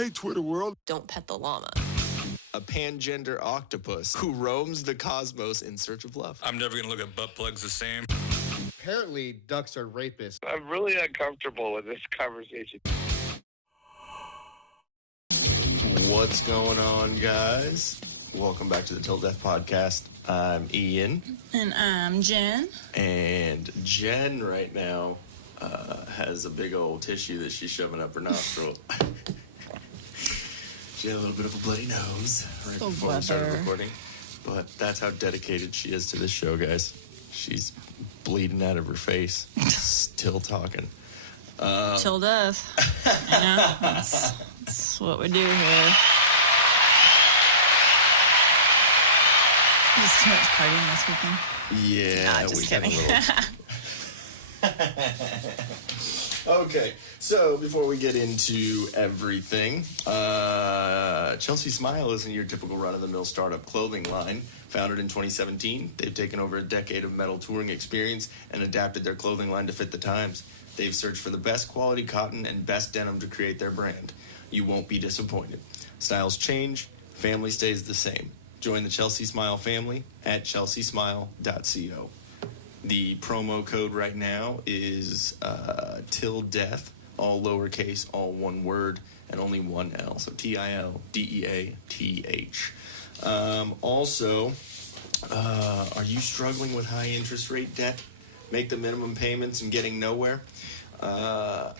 Hey, Twitter world. Don't pet the llama. A pangender octopus who roams the cosmos in search of love. I'm never going to look at butt plugs the same. Apparently, ducks are rapists. I'm really uncomfortable with this conversation. What's going on, guys? Welcome back to the Till Death Podcast. I'm Ian. And I'm Jen. And Jen right now has a big old tissue that she's shoving up her nostril. She had a little bit of a bloody nose right before we started recording. But that's how dedicated she is to this show, guys. She's bleeding out of her face. Still talking. Till death. You know, that's what we do here. There's too much partying this weekend. Yeah, nah, just kidding. Okay, so before we get into everything, Chelsea Smile isn't your typical run-of-the-mill startup clothing line. Founded in 2017, they've taken over a decade of metal touring experience and adapted their clothing line to fit the times. They've searched for the best quality cotton and best denim to create their brand. You won't be disappointed. Styles change, family stays the same. Join the Chelsea Smile family at chelseasmile.co. The promo code right now is Till Death, all lowercase, all one word, and only one L. So TILDEATH. Also, are you struggling with high interest rate debt? Make the minimum payments and getting nowhere? That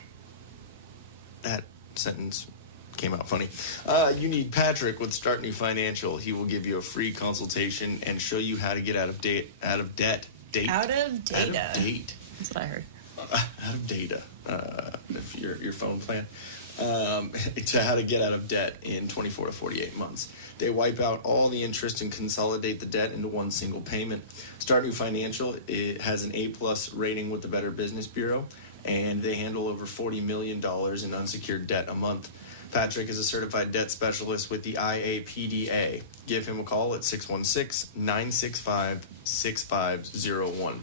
sentence came out funny. You need Patrick with Start New Financial. He will give you a free consultation and show you how to get out of debt. Out of data. Out of data. That's what I heard. Out of data. If your phone plan. To how to get out of debt in 24 to 48 months. They wipe out all the interest and consolidate the debt into one single payment. Start New Financial, it has an A+ rating with the Better Business Bureau, and they handle over $40 million in unsecured debt a month. Patrick is a certified debt specialist with the IAPDA. Give him a call at 616-965-6501.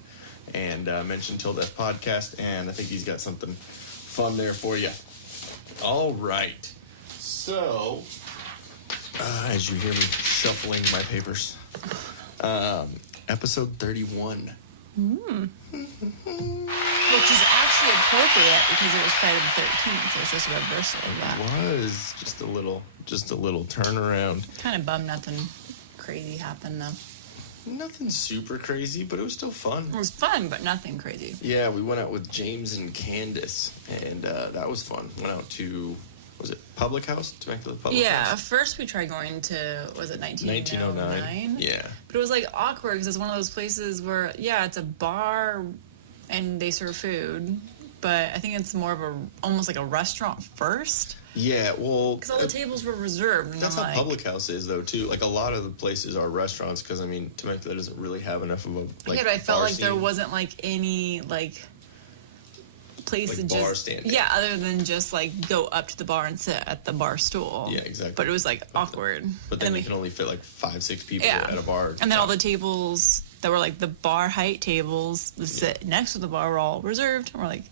And mention Till Death Podcast, and I think he's got something fun there for you. All right. So, as you hear me shuffling my papers, episode 31. Which is actually appropriate because it was Friday the 13th, so it's just a reversal of that. It was just a little turnaround. Kind of bummed nothing crazy happened, though. Nothing super crazy, but it was still fun. It was fun, but nothing crazy. Yeah, we went out with James and Candice, and that was fun. Went out to, was it Public House? Temecula Public House? Yeah, first we tried going to, was it 1909? Yeah. But it was like awkward because it's one of those places where, yeah, it's a bar and they serve food, but I think it's more of almost like a restaurant first. Yeah, well... Because all the tables were reserved. And that's how Public House is, though, too. Like, a lot of the places are restaurants, because, I mean, Temecula doesn't really have enough of a, like, yeah, but I felt like scene. there wasn't, like, any, like, place like to bar just... standing. Yeah, other than just, like, go up to the bar and sit at the bar stool. Yeah, exactly. But it was, like, awkward. But then you can only fit, like, 5-6 people at a bar. And then all the tables that were, like, the bar height tables that sit next to the bar were all reserved. And we're like,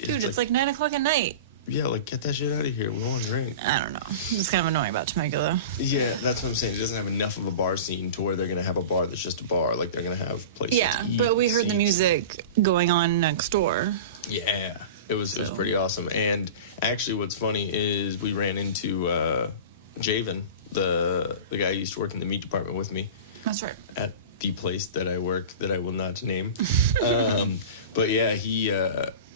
dude, it's like 9 o'clock at night. Yeah, like, get that shit out of here. We want to drink. I don't know. It's kind of annoying about Temecula. Yeah, that's what I'm saying. It doesn't have enough of a bar scene to where they're going to have a bar that's just a bar. Like, they're going to have places to eat, but we heard the music going on next door. Yeah, it was pretty awesome. And actually what's funny is we ran into Javen, the guy who used to work in the meat department with me. That's right. At the place that I worked that I will not name. But yeah, he...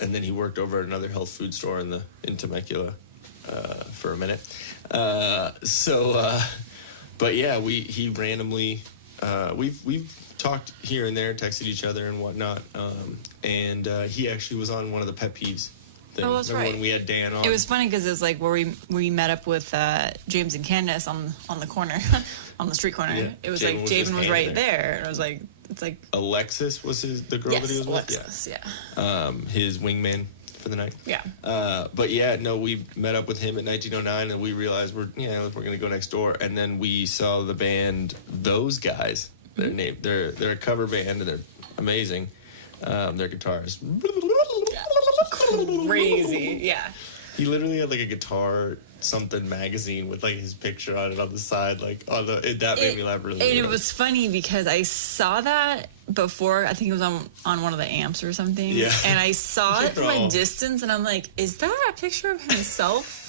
and then he worked over at another health food store in Temecula for a minute. But yeah, he randomly we've talked here and there, texted each other and whatnot. And he actually was on one of the pet peeves. Oh, that's right. When we had Dan on. It was funny because it was like where we met up with James and Candice on the corner, on the street corner. Yeah. It was Javen like Javen was right there, and I was like, it's like Alexis was the girl that he was Alexis, with. Yeah. His wingman for the night. Yeah. But yeah, no, we met up with him at 1909, and we realized we're gonna go next door, and then we saw the band Those Guys. They're a cover band, and they're amazing. Their guitars. Crazy, yeah. He literally had like a guitar something magazine with like his picture on it on the side, like on the. That made me laugh really. And hard. it was funny because I saw that before. I think it was on one of the amps or something. Yeah. And I saw it from a Oh. distance, and I'm like, is that a picture of himself?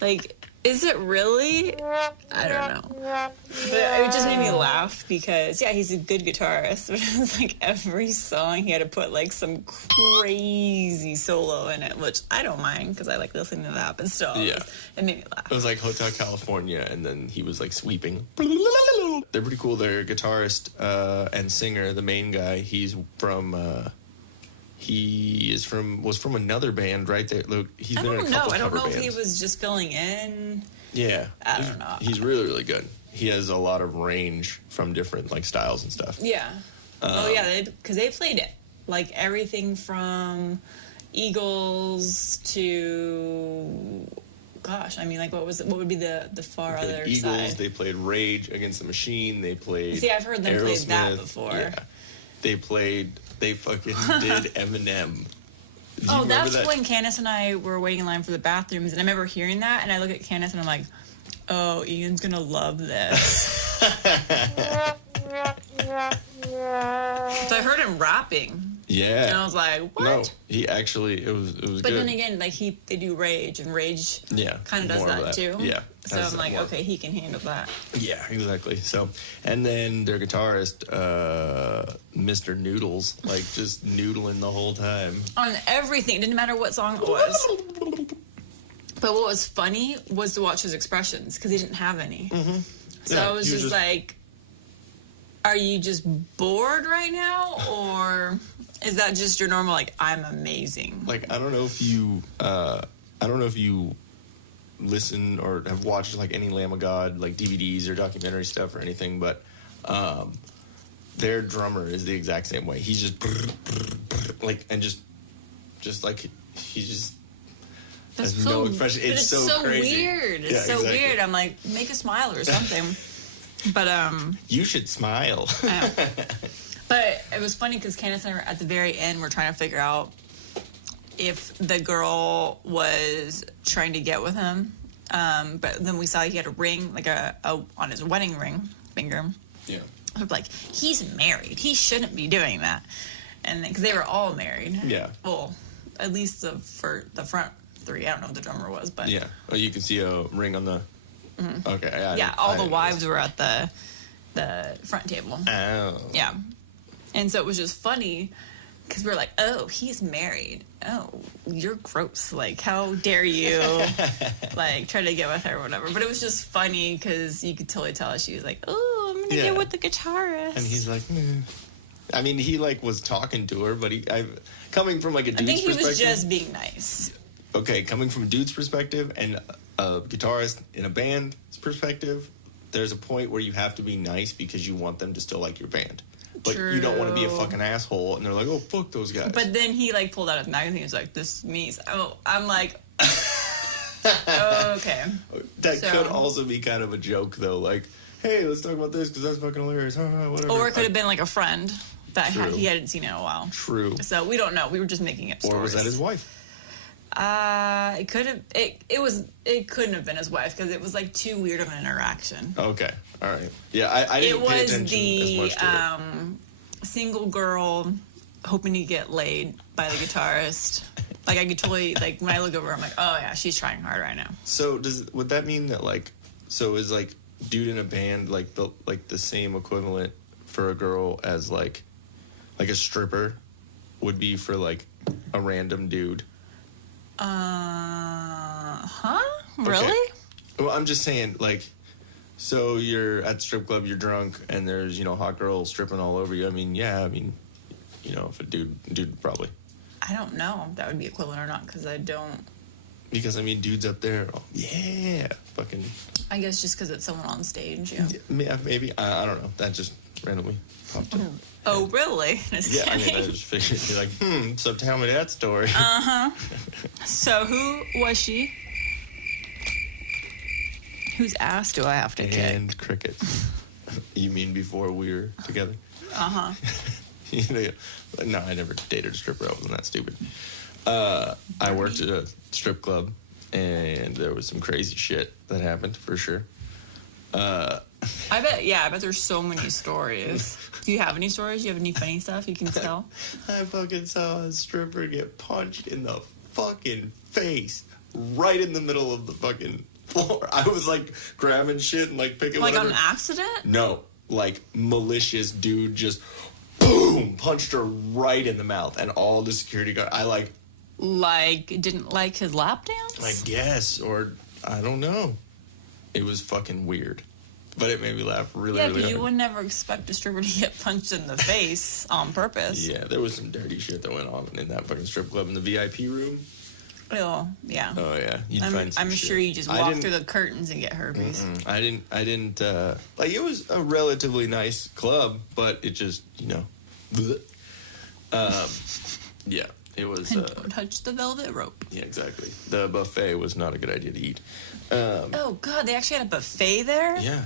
Like, is it really? I don't know. But it just made me laugh because, yeah, he's a good guitarist. But it was like every song he had to put like some crazy solo in it, which I don't mind because I like listening to that. But still, Yeah. it made me laugh. It was like Hotel California, and then he was like sweeping. They're pretty cool. Their guitarist and singer, the main guy, he's from. Was from another band, right? There, look, he's I been in a don't know. couple I don't cover know if he bands. was just filling in. Yeah, I don't know. He's really, really good. He has a lot of range from different like styles and stuff. Yeah. Oh yeah, because they played it like everything from Eagles to, gosh, I mean, like what would be the far They played other Eagles. side? They played Rage Against the Machine. They played. See, I've heard them play that Aerosmith. before. Yeah, they played. They fucking did Eminem. Do you Oh, remember that's that? when Candice and I were waiting in line for the bathrooms, and I remember hearing that, and I look at Candice and I'm like, oh, Ian's gonna love this. So I heard him rapping. Yeah. And I was like, what? No, he actually it was But good. then again, like they do Rage, and Rage Yeah, kind of does more of that too. Yeah. So has I'm like, more. okay, he can handle that. Yeah, exactly. So, and then their guitarist, Mr. Noodles, like just noodling the whole time. On everything, it didn't matter what song it was. But what was funny was to watch his expressions because he didn't have any. Mm-hmm. So Yeah, I was he was just just- like, are you just bored right now, or is that just your normal like I'm amazing? Like I don't know if you listen or have watched like any Lamb of God like DVDs or documentary stuff or anything, but their drummer is the exact same way. He's just like and just like he's just has no expression. But It's so crazy. weird. It's Yeah, so exactly. weird. I'm like, make a smile or something. But You should smile. But it was funny because Candice and I were at the very end. We're trying to figure out if the girl was trying to get with him. But then we saw he had a ring, like a on his wedding ring finger. Yeah. I was like, he's married. He shouldn't be doing that. And because they were all married. Yeah. Well, at least the front three. I don't know what the drummer was, but Yeah. Oh, you can see a ring on the. Okay. yeah, all the wives were at the front table. Oh. Yeah. And so it was just funny because we were like, oh, he's married. Oh, you're gross. Like, how dare you, like, try to get with her or whatever. But it was just funny because you could totally tell she was like, oh, I'm going to Yeah. get with the guitarist. And he's like, I mean, he like was talking to her, but coming from like a dude's I think he perspective. was just being nice. Okay, coming from a dude's perspective and a guitarist in a band's perspective, there's a point where you have to be nice because you want them to still like your band. But you don't want to be a True. fucking asshole, and they're like, oh, fuck those guys. But then he, like, pulled out his magazine. He was like, this is me. Oh, I'm like, okay. that so- could also be kind of a joke, though. Like, hey, let's talk about this because that's fucking hilarious. Whatever. Or it could have been, like, a friend that True. he hadn't seen in a while. True. So we don't know. We were just making up stories. Or was that his wife? It could have. It couldn't have been his wife because it was like too weird of an interaction. Okay, all right. Yeah, I didn't It pay was attention as much to the single girl hoping to get laid by the guitarist. Like I could totally like when I look over, I'm like, oh yeah, she's trying hard right now. So would that mean that like is like dude in a band like the same equivalent for a girl as like a stripper would be for like a random dude? Really? Okay. Well, I'm just saying like so you're at the strip club, you're drunk, and there's hot girls stripping all over you. I mean, if a dude probably. I don't know if that would be equivalent or not because I don't. Because I mean, dudes up there, fucking. I guess just because it's someone on stage. Yeah. Yeah, maybe I don't know. That just randomly popped up. Oh really? Just Yeah, I mean, kidding. I just figured you're like, so tell me that story. So who was she? Whose ass do I have to kick? And crickets. You mean before we were together? Uh huh. No, I never dated a stripper. I wasn't that stupid. I worked at a strip club, and there was some crazy shit that happened for sure. I bet there's so many stories. Do you have any stories? Do you have any funny stuff you can tell? I fucking saw a stripper get punched in the fucking face right in the middle of the fucking floor. I was like grabbing shit and like picking Like whatever. on accident? No, like malicious dude just boom punched her right in the mouth, and all the security guard. Didn't like his lap dance? I guess, or I don't know. It was fucking weird, but it made me laugh really, Yeah, really because you hard. would never expect a stripper to get punched in the face on purpose. Yeah, there was some dirty shit that went on in that fucking strip club in the VIP room. Oh, yeah. Oh yeah, you'd find some I'm shit. sure you just I walk didn't- through the curtains and get herpes. I didn't like it was a relatively nice club, but it just, bleh. Yeah, it was Don't touch the velvet rope. yeah, exactly. The buffet was not a good idea to eat. Oh God, they actually had a buffet there. Yeah.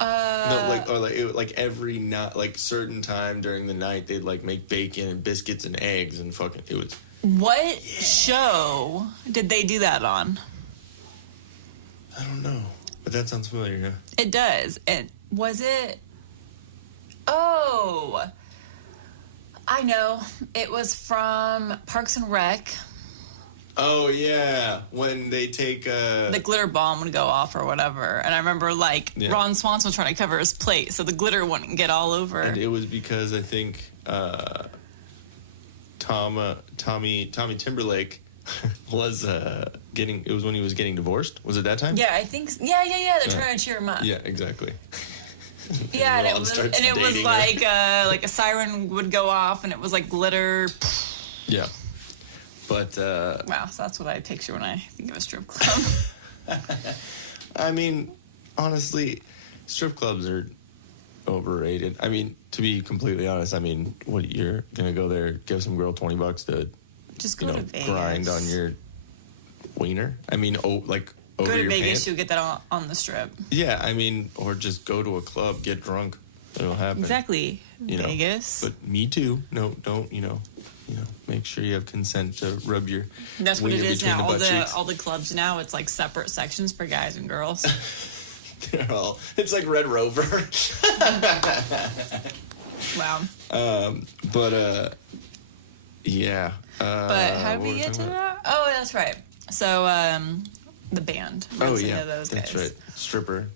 Like every night, like certain time during the night, they'd like make bacon and biscuits and eggs and fucking it was. What show did they do that on? I don't know, but that sounds familiar. Yeah. It does. And was it? Oh, I know. It was from Parks and Rec. Oh yeah, when they take The glitter bomb would go off or whatever, and I remember Yeah. Ron Swanson was trying to cover his plate so the glitter wouldn't get all over. and it was because I think Tommy Timberlake was getting. It was when he was getting divorced. Was it that time? Yeah, I think. Yeah. They're trying to cheer him up. Yeah, exactly. Yeah, and it Ron was starts dating her. like a siren would go off, and it was like glitter. Yeah, but Wow, so that's what I picture when I think of a strip club. I mean, honestly, strip clubs are overrated. I mean, to be completely honest, I mean, what you're gonna go there, give some girl $20 to Just go to Vegas. grind on your wiener? I mean, over Go to your Vegas, pants? you'll get that on the strip. Yeah, I mean, or just go to a club, get drunk. It'll happen. Exactly. You know, Vegas. But me too. No, don't. Make sure you have consent to rub your. That's what it wiener is between now. the butt cheeks. All the clubs now, it's like separate sections for guys and girls. They're all. It's like Red Rover. Wow. Yeah. But how did what we were get to talking about? that? Oh, that's right. So, the band. Oh Rinsing yeah, to those that's guys. right. Stripper.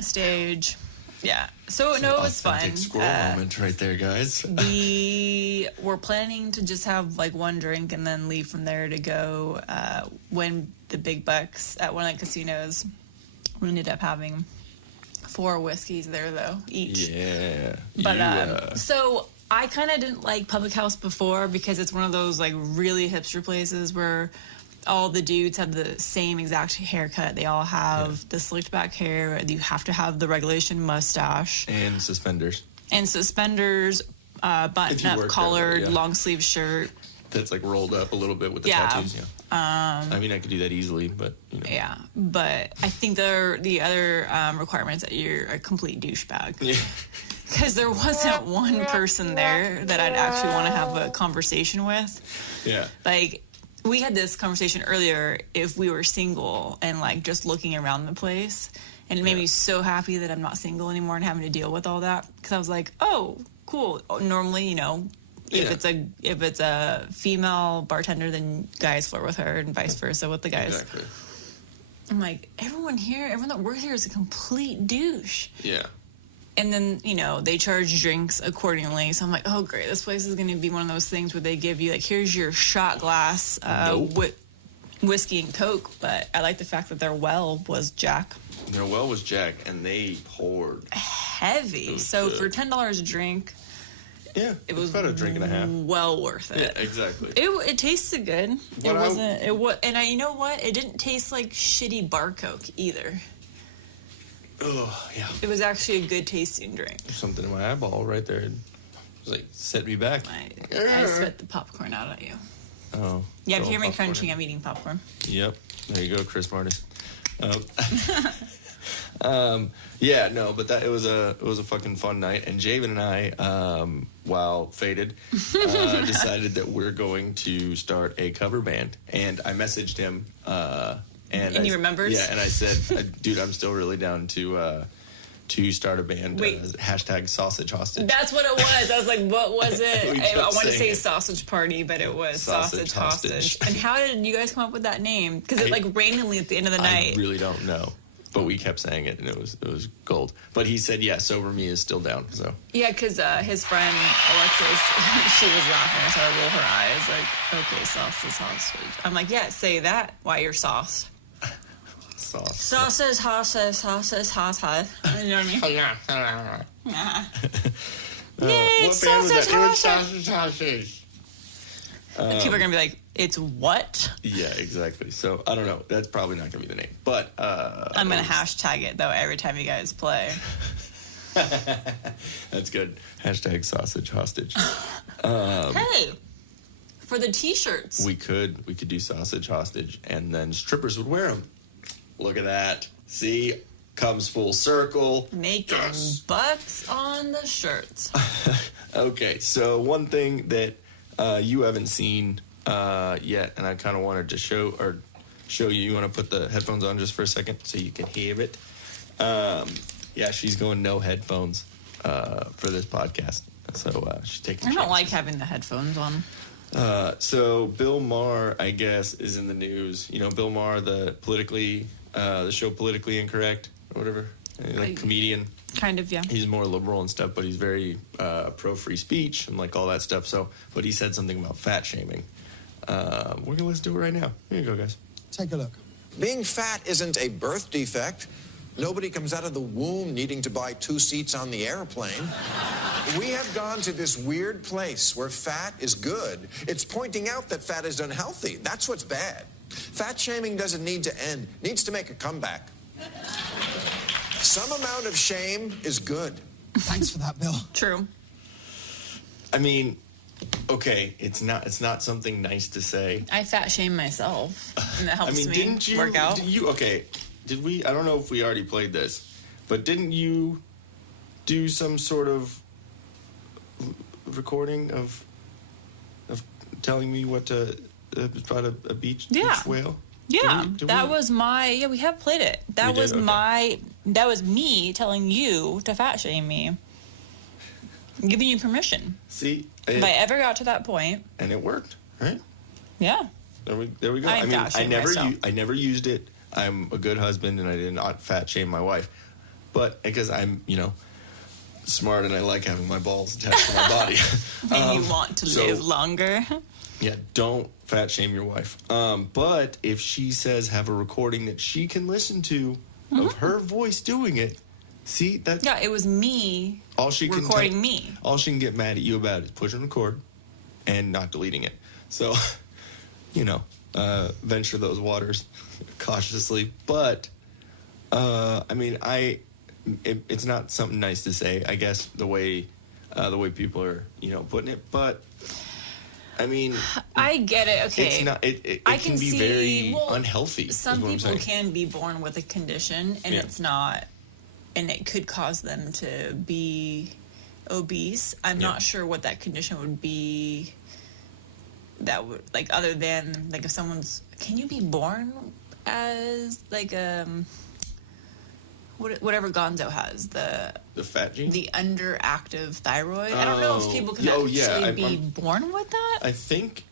Stage. Yeah. So, no, it was fun. Authentic squirrel moment right there, guys. We were planning to just have like one drink and then leave from there to go win the big bucks at one of the casinos. We ended up having 4 whiskeys there though, each. Yeah. But so I kind of didn't like Public House before because it's one of those like really hipster places where all the dudes have the same exact haircut. They all have the slicked back hair. You have to have the regulation mustache and suspenders. and suspenders, button you up, work there, collared, yeah. long sleeve shirt. That's like rolled up a little bit with the Yeah. tattoos. Yeah. I mean, I could do that easily, but Yeah, but I think the other requirements that you're a complete douchebag. Yeah. Because there wasn't one person there that I'd actually want to have a conversation with. Yeah. Like, we had this conversation earlier if we were single and, like, just looking around the place. And it made me so happy that I'm not single anymore and having to deal with all that. Because I was like, oh, cool. Normally, if it's a female bartender, then guys flirt with her and vice versa with the guys. Exactly. I'm like, everyone that works here is a complete douche. Yeah. And then, they charge drinks accordingly. So I'm like, oh, great. This place is going to be one of those things where they give you, like, here's your shot glass with whiskey and Coke. But I like the fact that their well was Jack. Their well was Jack, and they poured. Heavy. So good. for $10 a drink, Yeah. it was about a drink and a half. well worth it. Yeah, exactly. It tasted good. What You know what? It didn't taste like shitty bar Coke either. Oh, yeah. It was actually a good tasting drink. Something in my eyeball right there. It was like, set me back. I spit the popcorn out at you. Oh. Yeah, if you Oh, hear me popcorn. crunching, I'm eating popcorn. Yep. There you go, Chris Martis. Yeah, no, but it was a fucking fun night, and Javen and I, while faded, decided that we're going to start a cover band, and I messaged him, and he remembers? Yeah, and I said, dude, I'm still really down to start a band. Wait. Hashtag sausage hostage. That's what it was. I was like, what was it? We I kept want to saying say it. sausage party, but it was Sausage sausage hostage. And how did you guys come up with that name? Because it like randomly at the end of the night. I really don't know. But we kept saying it, and it was gold. But he said, yeah, Sober Me is still down. So Yeah, because his friend Alexis, she was laughing, so I roll her eyes like, okay, sausage hostage. I'm like, yeah, say that while you're sauce. sauce. Sausage hostage. You know what I mean? Yeah, What it's band was sausage that? It was hostage. sausage. People are gonna be like, it's what? Yeah, exactly. So I don't know. That's probably not gonna be the name. But I'm gonna hashtag it though every time you guys play. that's good. Hashtag sausage hostage. Hey, for the t-shirts. We could do sausage hostage, and then strippers would wear them. Look at that. See, comes full circle. Making bucks on the shirts. Okay, so one thing that you haven't seen yet, and I kind of wanted to show you. You want to put the headphones on just for a second so you can hear it? Yeah, she's going no headphones for this podcast. So she's taking. I don't chances. like having the headphones on. So Bill Maher, I guess, is in the news. You know, Bill Maher, the show Politically Incorrect or whatever, like comedian. Kind of, yeah. He's more liberal and stuff, but he's very pro free speech and like all that stuff. So, but he said something about fat shaming. We're gonna let's do it right now. Here you go, guys. Take a look. Being fat isn't a birth defect. Nobody comes out of the womb needing to buy 2 seats on the airplane. We have gone to this weird place where fat is good. It's pointing out that fat is unhealthy. That's what's bad. Fat shaming doesn't need to end. It needs to make a comeback. Some amount of shame is good. Thanks for that, Bill. True. I mean, okay, it's not something nice to say. I fat shame myself, and it helps I mean, me didn't you work out. Did we? I don't know if we already played this, but didn't you do some sort of recording of telling me what to about a beach whale? Yeah, Did that we? was my. Yeah, we have played it. That We was did? Okay. That was me telling you to fat shame me, giving you permission. See, If I ever got to that point, and it worked, right? yeah. There we go. I I mean, fat shamed myself. I never used it. I'm a good husband, and I did not fat shame my wife, but because I'm smart and I like having my balls attached to my body. And you want to live longer. Yeah, don't fat shame your wife. But if she says have a recording that she can listen to of her voice doing it, see that? Yeah, it was me All she can recording me. All she can get mad at you about is pushing record and not deleting it. So, venture those waters cautiously. But I mean, it's not something nice to say. I guess the way people are putting it, but. I mean, I get it. Okay, it's not. It I can can be see- very well, unhealthy. Some is what I'm people saying. can be born with a condition, and Yeah. it's not, and it could cause them to be obese. I'm Yeah. not sure what that condition would be. That would other than if someone's. Can you be born as whatever Gonzo has the fat gene. the underactive thyroid? I don't know if people can be born with that. I think.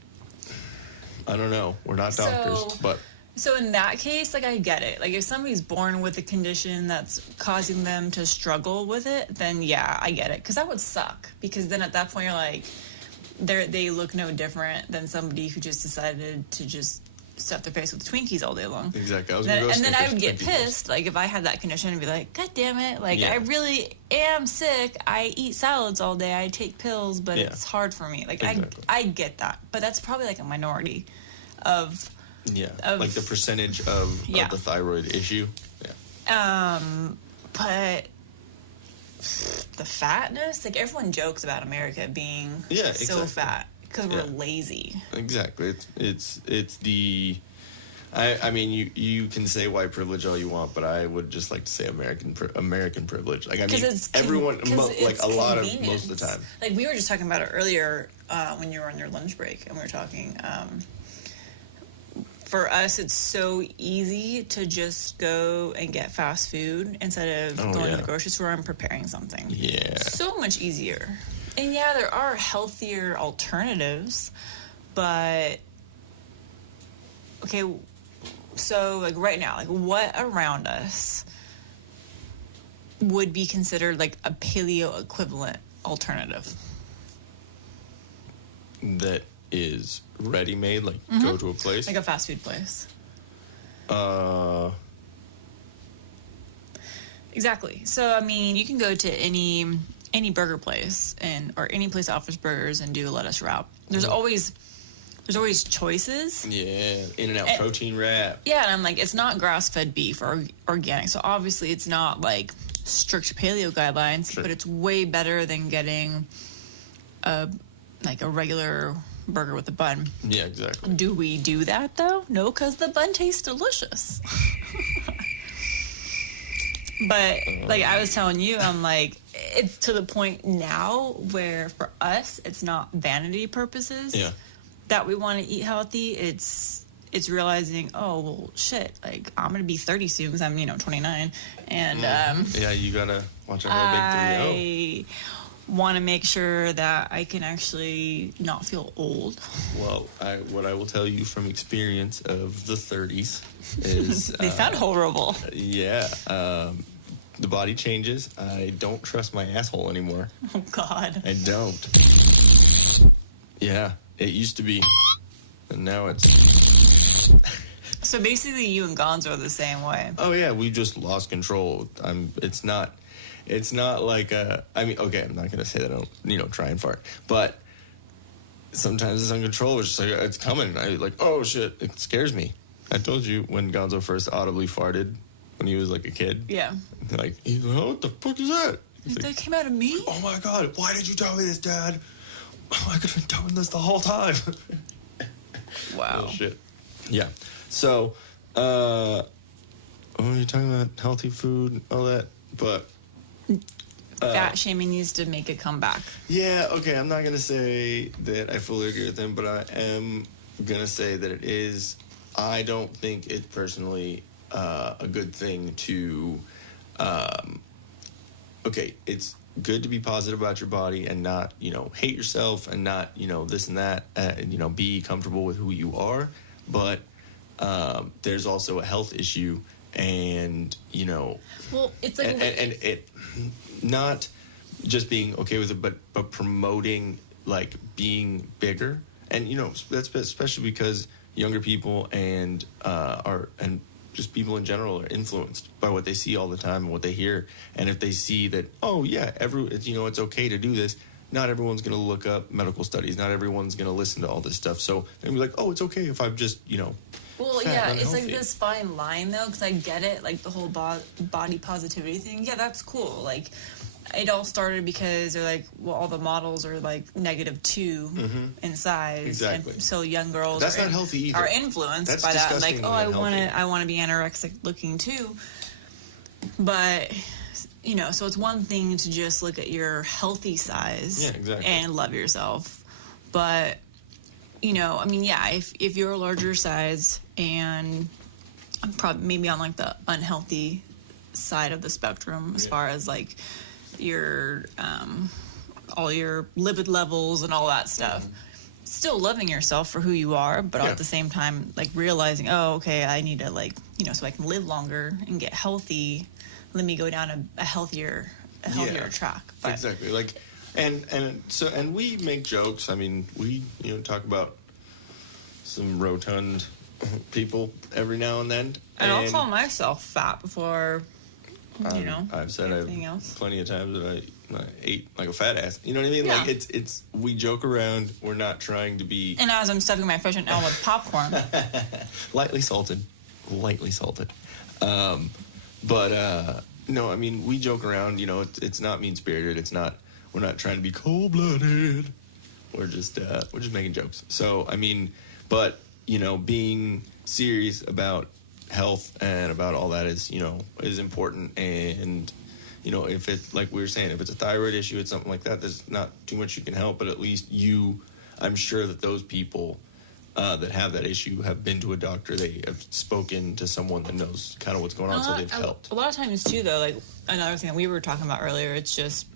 I don't know. We're not doctors, but So in that case, I get it. If somebody's born with a condition that's causing them to struggle with it, then yeah, I get it. Because that would suck. Because then at that point, you're like, they look no different than somebody who just decided to just stuff their face with Twinkies all day long. exactly. I was And gonna go then I Snickers, would get Twinkie Bars. pissed, if I had that condition, and be like, God damn it, Yeah. I really am sick. I eat salads all day. I take pills, but Yeah. it's hard for me. Exactly. I get that, but that's probably a minority of. Yeah, of- like the percentage of Yeah. the thyroid issue. Yeah. But the fatness, everyone jokes about America being Yeah, so exactly. fat because we're Yeah. lazy. Exactly. It's the. I mean, you can say white privilege all you want, but I would just like to say American privilege. Like, I mean, everyone, like a lot of most of the time. Like, we were just talking about it earlier when you were on your lunch break, and we were talking. For us, it's so easy to just go and get fast food instead of going to the grocery store and preparing something. Yeah. So much easier. And yeah, there are healthier alternatives, but okay, so like right now, like what around us would be considered like a paleo equivalent alternative? That is ready-made, like go to a place? Like a fast food place. Exactly. So, I mean, you can go to any burger place or any place that offers burgers and do a lettuce wrap. There's always choices. Yeah, In-N-Out protein wrap. Yeah, and I'm like, it's not grass-fed beef or organic, so obviously it's not like strict paleo guidelines, but it's way better than getting a regular burger with a bun. Yeah, exactly. Do we do that though? No, because the bun tastes delicious. But like I was telling you, I'm like, it's to the point now where for us, it's not vanity purposes that we want to eat healthy. It's realizing, oh well, shit, like I'm gonna be 30 soon because I'm 29, and yeah, you gotta watch out for the big 3-0. Want to make sure that I can actually not feel old. Well, what I will tell you from experience of the 30s is they sound horrible. Yeah, the body changes. I don't trust my asshole anymore. Oh God, I don't. Yeah, it used to be, and now it's. So basically, you and Gonzo are the same way. Oh yeah, we just lost control. It's not like I mean, okay, I'm not gonna say that I don't, try and fart, but sometimes it's uncontrollable. It's just like it's coming. I like, oh shit, it scares me. I told you when Gonzo first audibly farted when he was like a kid. Yeah. Like he's like, oh, what the fuck is that? He's That like, came out of me. oh my god, why did you tell me this, Dad? Oh, I could have been doing this the whole time. Wow. Oh shit. Yeah. So, what were you talking about? Healthy food, all that, but. Fat shaming needs to make a comeback. Yeah, okay, I'm not going to say that I fully agree with him, but I am going to say that it is, I don't think it's personally a good thing to, okay, it's good to be positive about your body and not, hate yourself and not, this and that, be comfortable with who you are, but there's also a health issue and, Well, it's like... and it not just being okay with it, but promoting like being bigger, and that's especially because younger people and just people in general are influenced by what they see all the time and what they hear, and if they see that it's okay to do this, not everyone's going to look up medical studies, not everyone's going to listen to all this stuff, so they're going to be like, oh, it's okay if I'm just Well, fat, yeah, unhealthy. it's like this fine line, though, because I get it, like, the whole body positivity thing. Yeah, that's cool. Like, it all started because they're like, well, all the models are, like, -2 in size. Exactly. And so young girls That's not healthy either. are influenced That's by that. Like, disgustingly oh, unhealthy. I want to be anorexic looking, too. But... so it's one thing to just look at your healthy size and love yourself. But, if you're a larger size and I'm probably maybe on like the unhealthy side of the spectrum as far as like your all your lipid levels and all that stuff. Still loving yourself for who you are, but at the same time, like realizing, oh, okay, I need to so I can live longer and get healthy. Let me go down a healthier track. But, exactly. Like, and we make jokes. I mean, we talk about some rotund people every now and then. And I'll call myself fat before, I've said everything else. Plenty of times that I ate like a fat ass. You know what I mean? Yeah. Like it's we joke around. We're not trying to be. And as I'm stuffing my fish and now with popcorn. lightly salted. But no, I mean we joke around. It's not mean spirited. We're not trying to be cold blooded. We're just making jokes. So I mean, but being serious about health and about all that is important. And if it, like we were saying, if it's a thyroid issue, it's something like that, there's not too much you can help, but at least I'm sure that those people that have that issue have been to a doctor. They have spoken to someone that knows kind of what's going on, so they've helped. A lot of times, too, though, like, another thing that we were talking about earlier, it's just,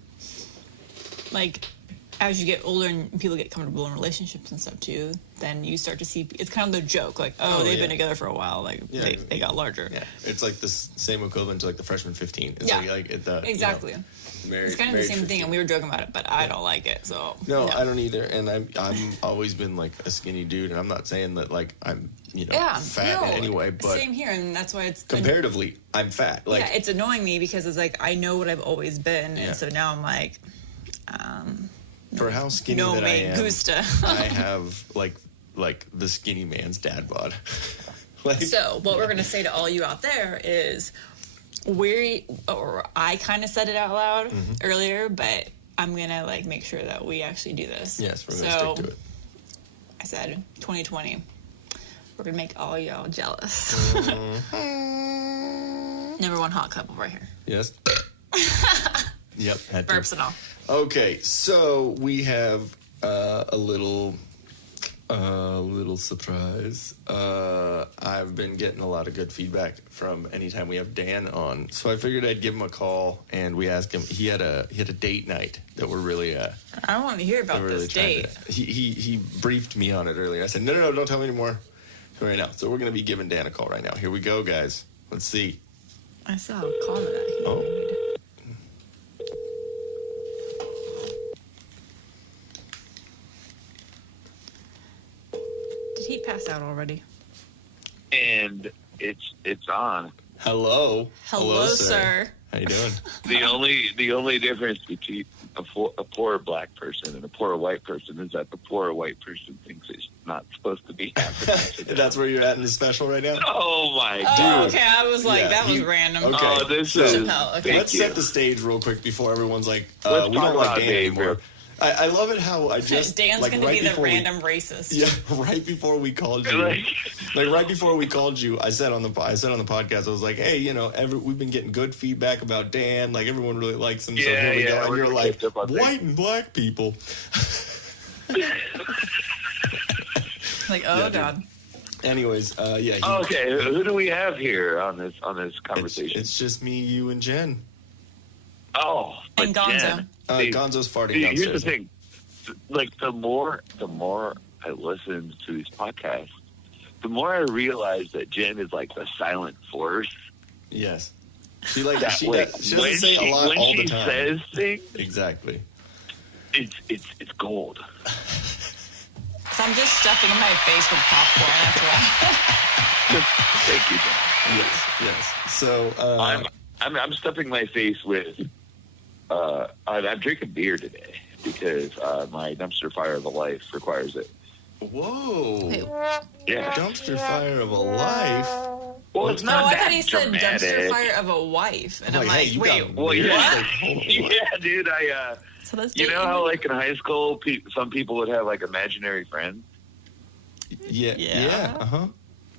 like, as you get older and people get comfortable in relationships and stuff, too, then you start to see, it's kind of the joke, like, they've been together for a while, like, they got larger. Yeah, it's like the same equivalent to, like, the freshman 15. It's exactly. It's kind of the same 15. Thing, and we were joking about it, but I don't like it, so. No, I don't either, and I'm always been, like, a skinny dude, and I'm not saying that, like, I'm, fat in any way, but. Same here, and that's why it's. Comparatively, I'm fat. Like, it's annoying me because it's like, I know what I've always been, and so now I'm like, for how skinny that I am, gusta. I have, like the skinny man's dad bod. So, what we're going to say to all you out there is, I kind of said it out loud earlier, but I'm going to, like, make sure that we actually do this. Yes, we're going to stick to it. I said 2020. We're going to make all y'all jealous. Number one hot couple right here. Yes. Yep. Burps and all. Okay, so we have a little surprise. I've been getting a lot of good feedback from anytime we have Dan on, so I figured I'd give him a call and we asked him. He had a date night that we're really. I want to hear about this date. He briefed me on it earlier. I said no, don't tell me anymore. Right now, so we're gonna be giving Dan a call right now. Here we go, guys. Let's see. I saw a call that. Oh. He passed out already. And it's on. Hello, sir. How you doing? The only difference between a poor black person and a poor white person is that the poor white person thinks it's not supposed to be happening. That's where you're at in the special right now? Oh my dude! God. Okay, I was like, that was random. Okay. Oh, this is. Okay. Let's set the stage real quick before everyone's like, we Let's don't like Dan anymore. Dave. I love it how I just Dan's like, going to right be the random we, racist. Yeah, right before we called you, like right before we called you, I said on the podcast, I was like, hey, we've been getting good feedback about Dan, like everyone really likes him. So here we go, and you're like, white and black people. Like, oh God. Anyways, okay, who do we have here on this conversation? It's just me, you, and Jen. Oh, and Gonzo. Gonzo's farting downstairs. Here's the thing. Like, the more I listen to these podcasts, the more I realize that Jen is like the silent force. Yes. She doesn't say a lot all the time. When she says things, exactly. It's gold. So I'm just stuffing in my face with popcorn. That's why. Thank you, Jen. Yes. So I'm stuffing my face with. I'm drinking beer today because my dumpster fire of a life requires it. Whoa! Yeah, dumpster fire of a life. Well, it's not I that thought he said dramatic. dumpster fire of a wife, and I'm like, wait, well, yeah, what? Yeah, dude. So that's you know how like in high school, some people would have like imaginary friends. Yeah.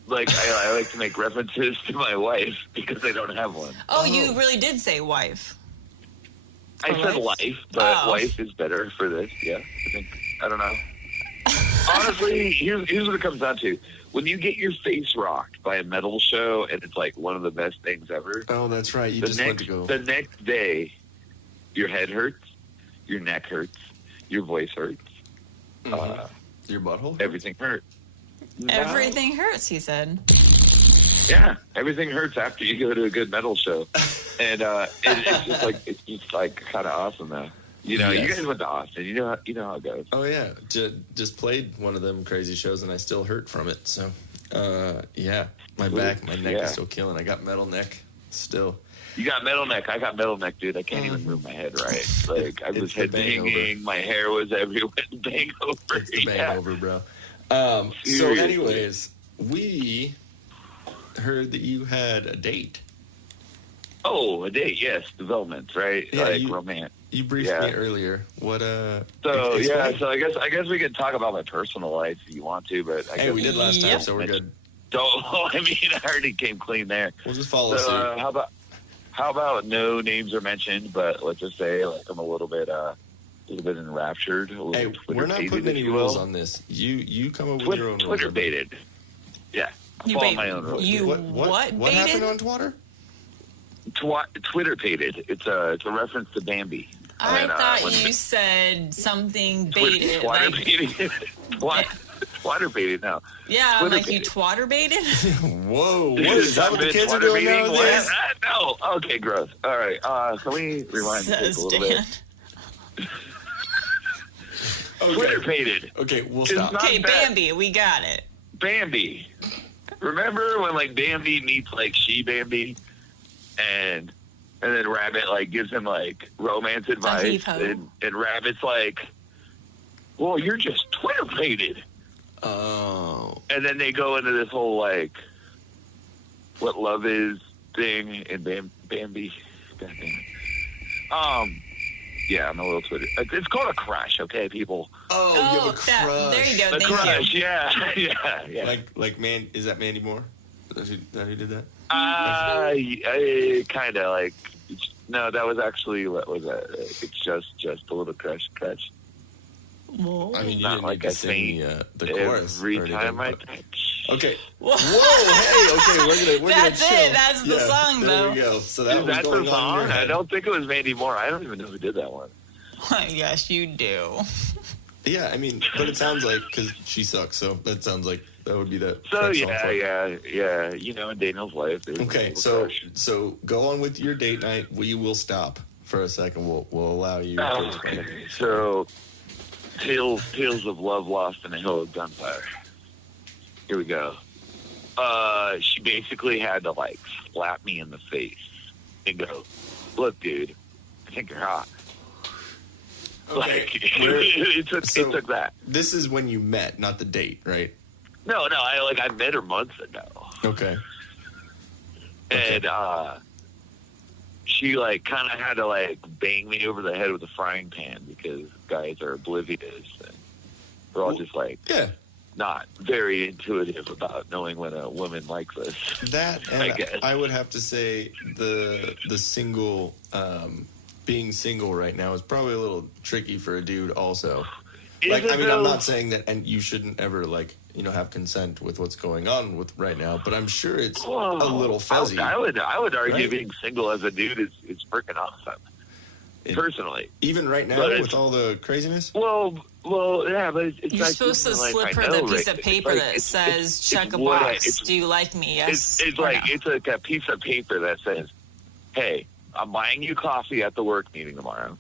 Like I like to make references to my wife because I don't have one. Oh, you really did say wife. I said life, but wife is better for this. Yeah, I don't know. Honestly, here's what it comes down to. When you get your face rocked by a metal show and it's like one of the best things ever. Oh, that's right. You just went to go. The next day, your head hurts, your neck hurts, your voice hurts. Your butthole hurts? Everything hurts. Everything hurts, he said. Yeah, everything hurts after you go to a good metal show. And it's just like kind of awesome though. You guys went to Austin. You know how it goes. Oh yeah, just played one of them crazy shows, and I still hurt from it. So, my back, my neck is still killing. I got metal neck still. You got metal neck. I got metal neck, dude. I can't even move my head right. Like I was head banging. My hair was everywhere. Bang over. It's the bang over, bro. So, anyways, we heard that you had a date. Oh, a date, yes. Developments, right? Yeah, like romance. You briefed me earlier. What So I guess we could talk about my personal life if you want to, but we did last time, so we're good. Don't. I mean, I already came clean there. We'll just follow suit. How about no names are mentioned, but let's just say like I'm a little bit enraptured. Hey, we're not putting any rules on this. You come up with your own Twitter rules. baited. Yeah, I'm You following bait- my own rules. you- What baited? happened on Twitter? Twitter baited. It's a reference to Bambi. I And, thought when you said something baited. Twitter Like, baited. Twitter baited now. yeah, I'm Twitter like, you baited. twatter baited? Whoa, what is that? What the kids are Twitter doing baiting? nowadays? What? No. Okay, gross. All right. Can we rewind this Says a little Dan. bit? Twitter baited. Okay, we'll It's stop. not Okay, that- Bambi, we got it. Bambi. Remember when like Bambi meets like she Bambi, and then Rabbit like gives him like romance advice, heave-ho. and Rabbit's like, "Well, you're just Twitter baited." Oh. And then they go into this whole like what love is thing in Bambi. God damn it. Yeah, I'm a little Twitter. It's called a crush, okay, people. Oh, you have a that- crush. there you go. A Thank crush, you. yeah. Like man, is that Mandy Moore? Is that who did that? Kind of like. No, that was actually what was that? It's just a little crush. Whoa. I mean, you Not didn't like need I to sing the chorus. every or time I anything, but- touch. Okay. Whoa. Whoa, hey, okay, we're That's gonna it, chill. that's the song, there though. we go. So that Is was that going the on in song? your I head. don't think it was Mandy Moore. I don't even know who did that one. Yes, you do. Yeah, I mean, but it sounds like, because she sucks, so that sounds like that would be that. So correct song for it. yeah. You know, in Daniel's life. there's a Okay, little crush. so go on with your date night. We will stop for a second. We'll allow you to explain. Okay, so tales of love lost in a hill of gunfire. Here we go. She basically had to like slap me in the face and go, "Look, dude, I think you're hot." Okay, Like it took that. This is when you met, not the date, right? No, I met her months ago, Okay. and she like kind of had to like bang me over the head with a frying pan because guys are oblivious and we're all just like Yeah, not very intuitive about knowing when a woman likes us. that, I and guess. I would have to say the single, being single right now is probably a little tricky for a dude also. Like, Is it I mean, I'm though? not saying that, and you shouldn't ever like, have consent with what's going on with right now, but I'm sure it's a little fuzzy. I would argue Right? being single as a dude is freaking awesome. Personally, Even right now But it's- with all the craziness. well, yeah, but it's You're like supposed to like, slip I her know, the piece Rick. of paper It's like- that it's- says, check it's a what box. it's- Do you like me? Yes. It's or like no? it's like a piece of paper that says, "Hey, I'm buying you coffee at the work meeting tomorrow.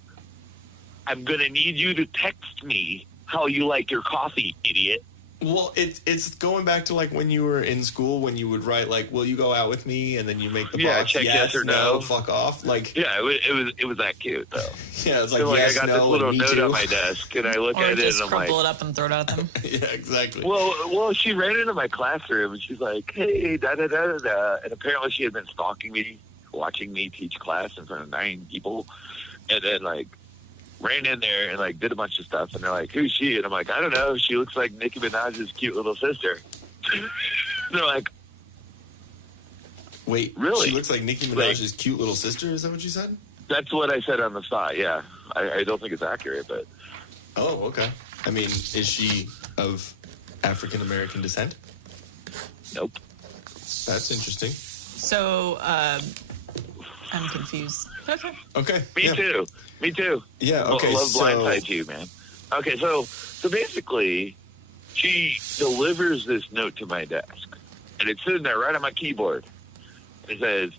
I'm gonna need you to text me how you like your coffee, idiot." Well, it's going back to like when you were in school when you would write like, "Will you go out with me?" and then you make the Yeah, box check yes or no. fuck off. Like, Yeah, it was that cute though. yeah, it's like, So, yes, I got no, this little and me note too. on my desk, and I look Or at it, just and I'm like, crumple it up and throw it at them. Yeah, exactly. Well, she ran into my classroom and she's like, "Hey, da da da da da," and apparently she had been stalking me, watching me teach class in front of 9 people, and then like ran in there and like did a bunch of stuff, and they're like, "Who's she?" And I'm like, "I don't know. She looks like Nicki Minaj's cute little sister." They're like, Wait, Really? She looks like Nicki Like- Minaj's cute little sister. Is that what you said? "That's what I said on the spot." Yeah, I don't think it's accurate, but Oh, okay. I mean, is she of African American descent? nope. That's interesting. So, I'm confused. Okay. Okay. Me yeah. too. Me too. Yeah. Okay. Love so Blindside too, man. Okay, so basically, she delivers this note to my desk, and it's sitting there right on my keyboard. It says,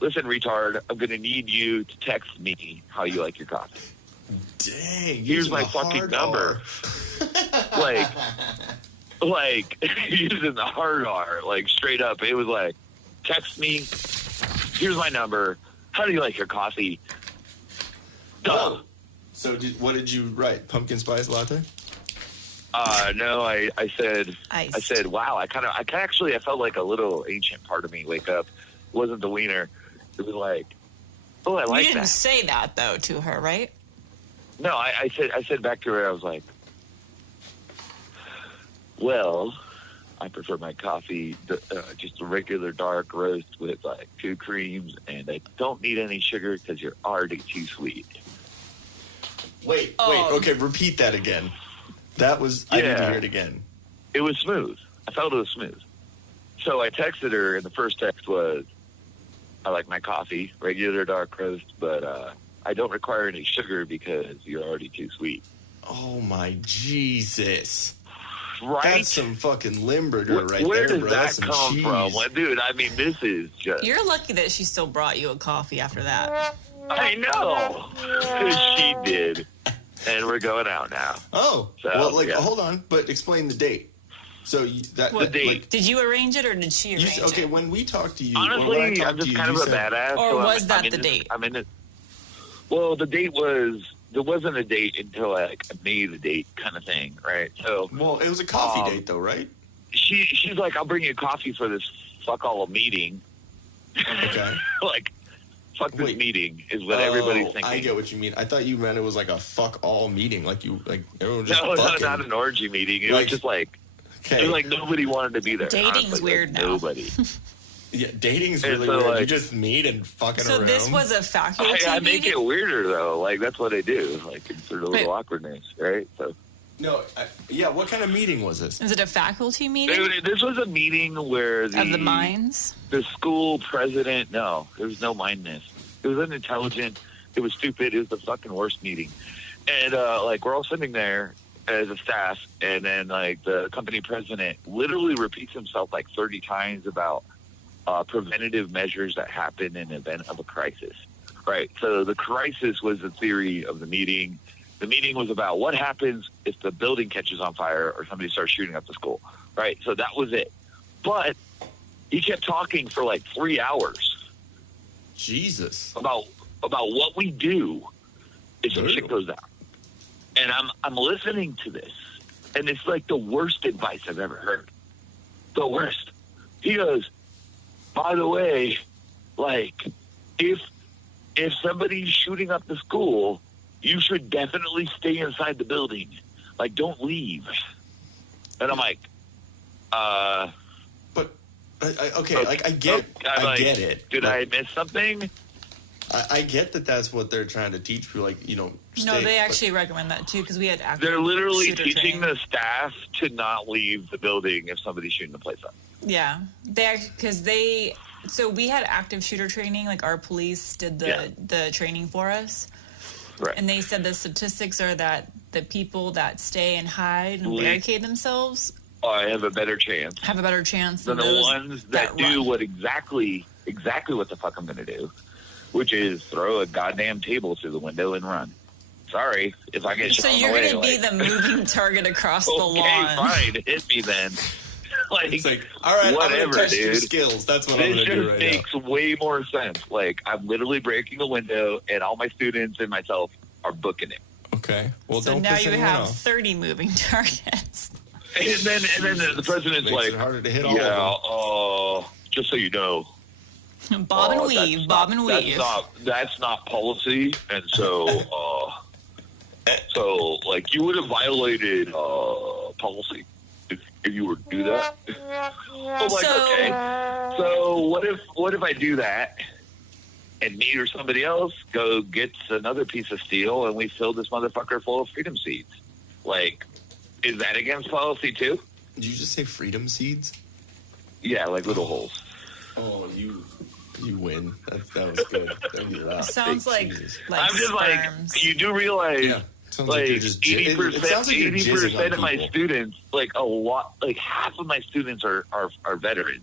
"Listen, retard, I'm going to need you to text me how you like your coffee." dang, Here's using my the fucking hard number. R. like using the hard R, like straight up. It was like, "Text me. Here's my number. How do you like your coffee?" Duh. Oh. So what did you write? Pumpkin spice latte? No, I said, Iced. I said, wow, I felt like a little ancient part of me wake up. It wasn't the wiener. It was like, oh, I You like didn't that. say that, though, to her, right? No, I said back to her, I was like, well, I prefer my coffee just a regular dark roast with like 2 creams, and I don't need any sugar because you're already too sweet. Wait, okay, repeat that again. That was, I need to hear it again. It was smooth. I felt it was smooth. So I texted her, and the first text was, I like my coffee, regular dark roast, but I don't require any sugar because you're already too sweet. Oh, my Jesus. Right? That's some fucking Limburger right Where there, does bro. that That's some come cheese. from? Well, dude, I mean, this is just... You're lucky that she still brought you a coffee after that. I know. She did. And we're going out now. Oh, So, well, like, yeah. hold on, but explain the date. So The date. Like, Did you arrange it or did she arrange okay, it? when we talked to you, Honestly, when I talked I'm just to you, kind of you a said, badass. Or so was that I'm in the this- date? I'm in it. Well, the date was... There wasn't a date until like I made the date kind of thing, right? So... Well, it was a coffee date, though, right? She's like, I'll bring you coffee for this fuck all meeting. Okay. Like, fuck this Wait. meeting is what everybody's thinking. I get what you mean. I thought you meant it was like a fuck all meeting, like everyone was just No, fucking. not an orgy meeting. It Like- was just like, Okay. it was like nobody wanted to be there. Dating's honestly. weird Like, now. Nobody. Yeah, dating's And really so, weird. like- You just meet and fucking So around. this was a faculty I make meeting? it weirder though. Like that's what I do. Like insert a little Wait. awkwardness, right? So, No, yeah. What kind of meeting was this? Is it a faculty meeting? dude, this was a meeting where Of the minds? the school president. No, there was no mindness. It was unintelligent. It was stupid. It was the fucking worst meeting. And like we're all sitting there as a staff, and then like the company president literally repeats himself like 30 times about preventative measures that happen in the event of a crisis. Right. So the crisis was the theory of the meeting. The meeting was about what happens if the building catches on fire or somebody starts shooting up the school. Right. So that was it. But he kept talking for like 3 hours Jesus. about what we do if some shit goes down. And I'm listening to this, and it's like the worst advice I've ever heard. The worst. He goes, by the way, like if somebody's shooting up the school, you should definitely stay inside the building. Like, don't leave. And I'm like, But okay, like I get it. Did I miss something? I get that that's what they're trying to teach people. Like No, stay, they actually recommend that too because we had active They're literally shooter teaching training. the staff to not leave the building if somebody's shooting the place up. Yeah, so we had active shooter training. Like our police did the training for us, Right. and they said the statistics are that the people that stay and hide and Leave. barricade themselves I have a better chance have a better chance than than the those ones that do run. what exactly what the fuck I'm going to do, which is throw a goddamn table through the window and run. Sorry if I get shot So on you're the way. gonna be like, the moving target across the okay, lawn. fine, hit me then. Like, It's like, all right, whatever, I'm gonna test your dude. skills. That's what I'm This gonna do just right makes way more sense. Like, I'm literally breaking a window, and all my students and myself are booking it. now. Okay. Well, So don't now piss you anyone have off. 30 moving targets. And then the president's Makes like, it harder to hit all of them. just so you know, Bob and that's weave, not- bob and weave. That's not policy, and so, so like you would have violated policy if you were to do that. I'm like, So- okay. So what if I do that, and me or somebody else go gets another piece of steel, and we fill this motherfucker full of freedom seeds? Like, is that against policy too? Did you just say freedom seeds? Yeah, like little holes. Oh, you win. That was good. Thank you for that. Sounds like Jesus. like I'm just sperms. like, you do realize, Yeah. Sounds like you're just 80%, it sounds like you're jizzing 80% on of my people. students, like a lot, like half of my students are veterans.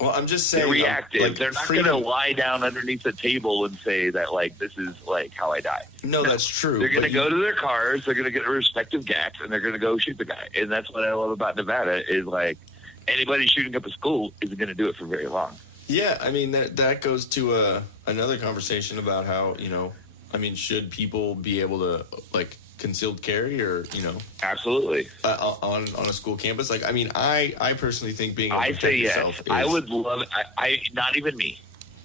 Well, I'm just saying. They're reactive. like, They're not freedom- going to lie down underneath a table and say that, like, this is like how I die. No, that's true. They're going to but go to their cars. They're going to get a respective GATs, and they're going to go shoot the guy. And that's what I love about Nevada is like anybody shooting up a school isn't going to do it for very long. Yeah, I mean that goes to another conversation about how should people be able to like concealed carry or Absolutely. on a school campus? Like, I mean, I personally think being able to I protect say yes. yourself I is- would love it. I not even me.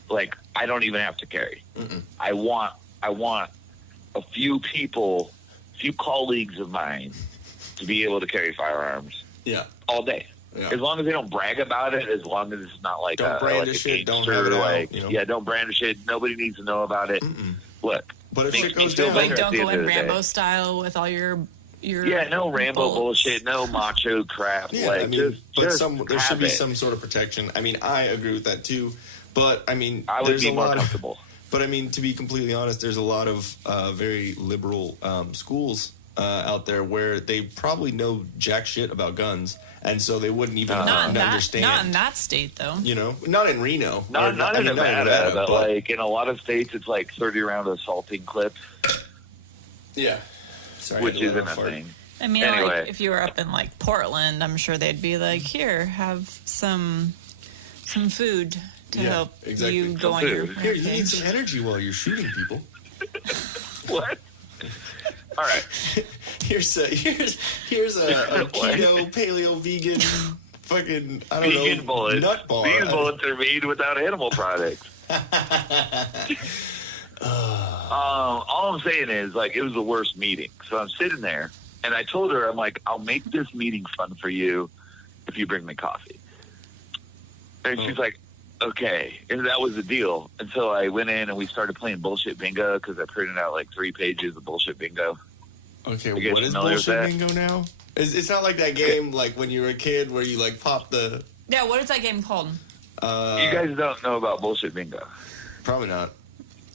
Like, I don't even have to carry. I want a few colleagues of mine to be able to carry firearms Yeah. all day. Yeah. As long as they don't brag about it, as long as it's not like Don't brandish like a it, don't gangster, have it out, like, you know? yeah, don't brandish it. Nobody needs to know about it. Look, But if makes shit me goes feel down, better Like, at don't the go end in of the day. Rambo style with all your Yeah, no Rambo bolts. bullshit, no macho crap. yeah, like, I mean, but just there should have be it. some sort of protection. I mean, I agree with that too. But I mean, I would there's be a more lot comfortable. But I mean, to be completely honest, there's a lot of very liberal schools out there where they probably know jack shit about guns, and so they wouldn't even understand. Not in that state, though. You know, not in Reno. Not in Nevada, but but like in a lot of states, it's like 30-round assaulting clips, yeah. Sorry, which I had to isn't let a out fart. I thing. mean, Anyway. like, if you were up in, like, Portland, I'm sure they'd be like, here, have some food to Yeah, help exactly. you go Some on your food. Here, you need rampage. some energy while you're shooting people. What? All right. Here's a keto, paleo, vegan, fucking Vegan bullets. nut bar. These bullets are made without animal products. All I'm saying is, like, it was the worst meeting. So I'm sitting there, and I told her, I'm like, I'll make this meeting fun for you if you bring me coffee. And she's like, okay. And that was the deal. And so I went in and we started playing bullshit bingo because I printed out like 3 pages of bullshit bingo. Okay, You guys what is familiar with bullshit that? bingo now? It's not like that game like when you were a kid where you like pop the. Yeah, what is that game called? You guys don't know about bullshit bingo. Probably not.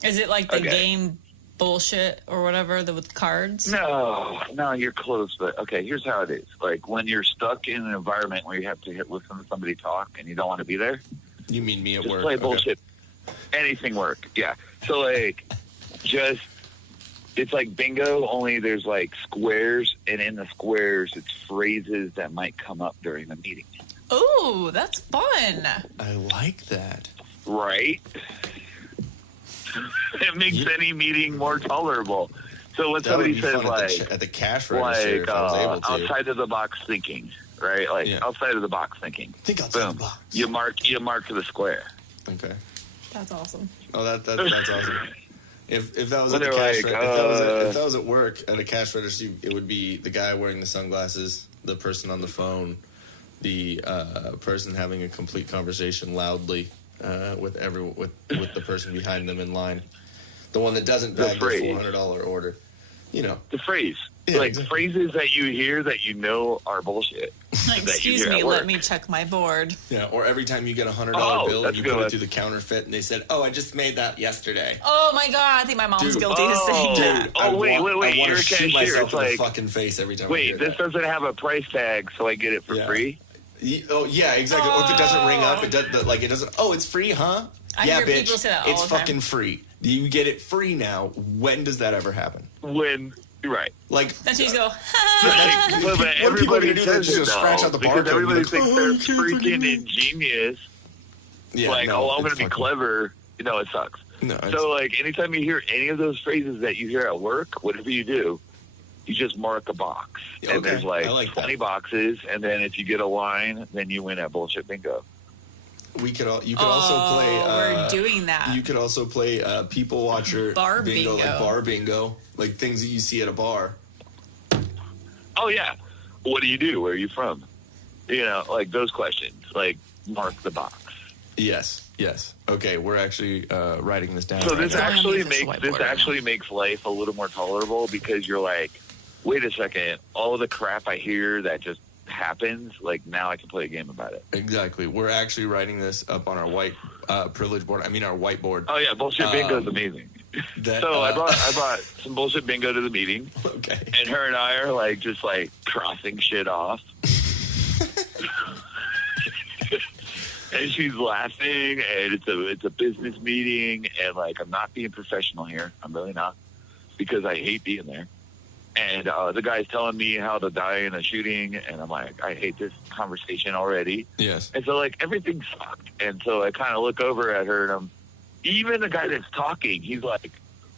Is it like the Okay. game bullshit or whatever with cards? No, you're close. But okay, here's how it is. Like when you're stuck in an environment where you have to listen to somebody talk and you don't want to be there, You mean me at just work? play Okay. bullshit. Anything work. Yeah. So like it's like bingo, only there's like squares, and in the squares it's phrases that might come up during the meeting. Ooh, that's fun. I like that. Right? It makes any meeting more tolerable. So when That would somebody be says fun like at the cash register if I was able to. outside of the box thinking, right? Like Yeah. outside of the box thinking. Think outside Boom. the box. You mark the square. Okay. That's awesome. Oh, that's awesome. If that was When at the they're cash, like, if that was at work at a cash register, it would be the guy wearing the sunglasses, the person on the phone, the person having a complete conversation loudly with the person behind them in line, the one that doesn't bag the phrase. $400 order. You know, The phrase. Yeah, like exactly. phrases that you hear that you know are bullshit. Like, that you excuse hear me, at let work. me check my board. yeah. Or every time you get a $100 Oh, bill and that's you a good put it one. through the counterfeit, and they said, "Oh, I just made that yesterday." Oh my god, I think my mom's Dude. guilty of saying Oh. that. Oh, wait, I wait, want you're to a shoot cashier. myself It's in like, the fucking face every time. I wait, hear this that. doesn't have a price tag, so I get it for Yeah. free? Oh yeah, exactly. Or if it doesn't ring up, it does. Like it doesn't. Oh, it's free, huh? I yeah, hear bitch. people say that all it's the time. fucking free. You get it free now. When does that ever happen? When right. Like, Then she's go, But what are people everybody gonna do? They're says just it, gonna scratch though, out the because barcode everybody and be like, thinks "Oh, they're you can't forgive freaking me." ingenious. yeah, Like, no, I'm going it's to be fucking- clever. No, it sucks. No, it's, So, like, anytime you hear any of those phrases that you hear at work, whatever you do, you just mark a box. Okay, And there's like, I like that. 20 boxes, and then if you get a line, then you win at bullshit bingo. you could also play. we're doing that. You could also play people watcher Bar bingo. like bar bingo, like things that you see at a bar. Oh, yeah. What do you do? Where are you from? You know, like those questions. Like, mark the box. Yes. Okay, we're actually writing this down. So right this now. actually makes makes life a little more tolerable because you're like, wait a second, all of the crap I hear that just happens, like now I can play a game about it. Exactly. We're actually writing this up on our white privilege board. I mean, our whiteboard. Oh yeah, bullshit bingo is amazing. That, So I brought some bullshit bingo to the meeting, Okay. and her and I are like just like crossing shit off. And she's laughing, and it's a business meeting, and like I'm not being professional here. I'm really not, because I hate being there. And the guy's telling me how to die in a shooting, and I'm like, I hate this conversation already. Yes. And so like everything sucked. And so I kind of look over at her, and even the guy that's talking, he's like,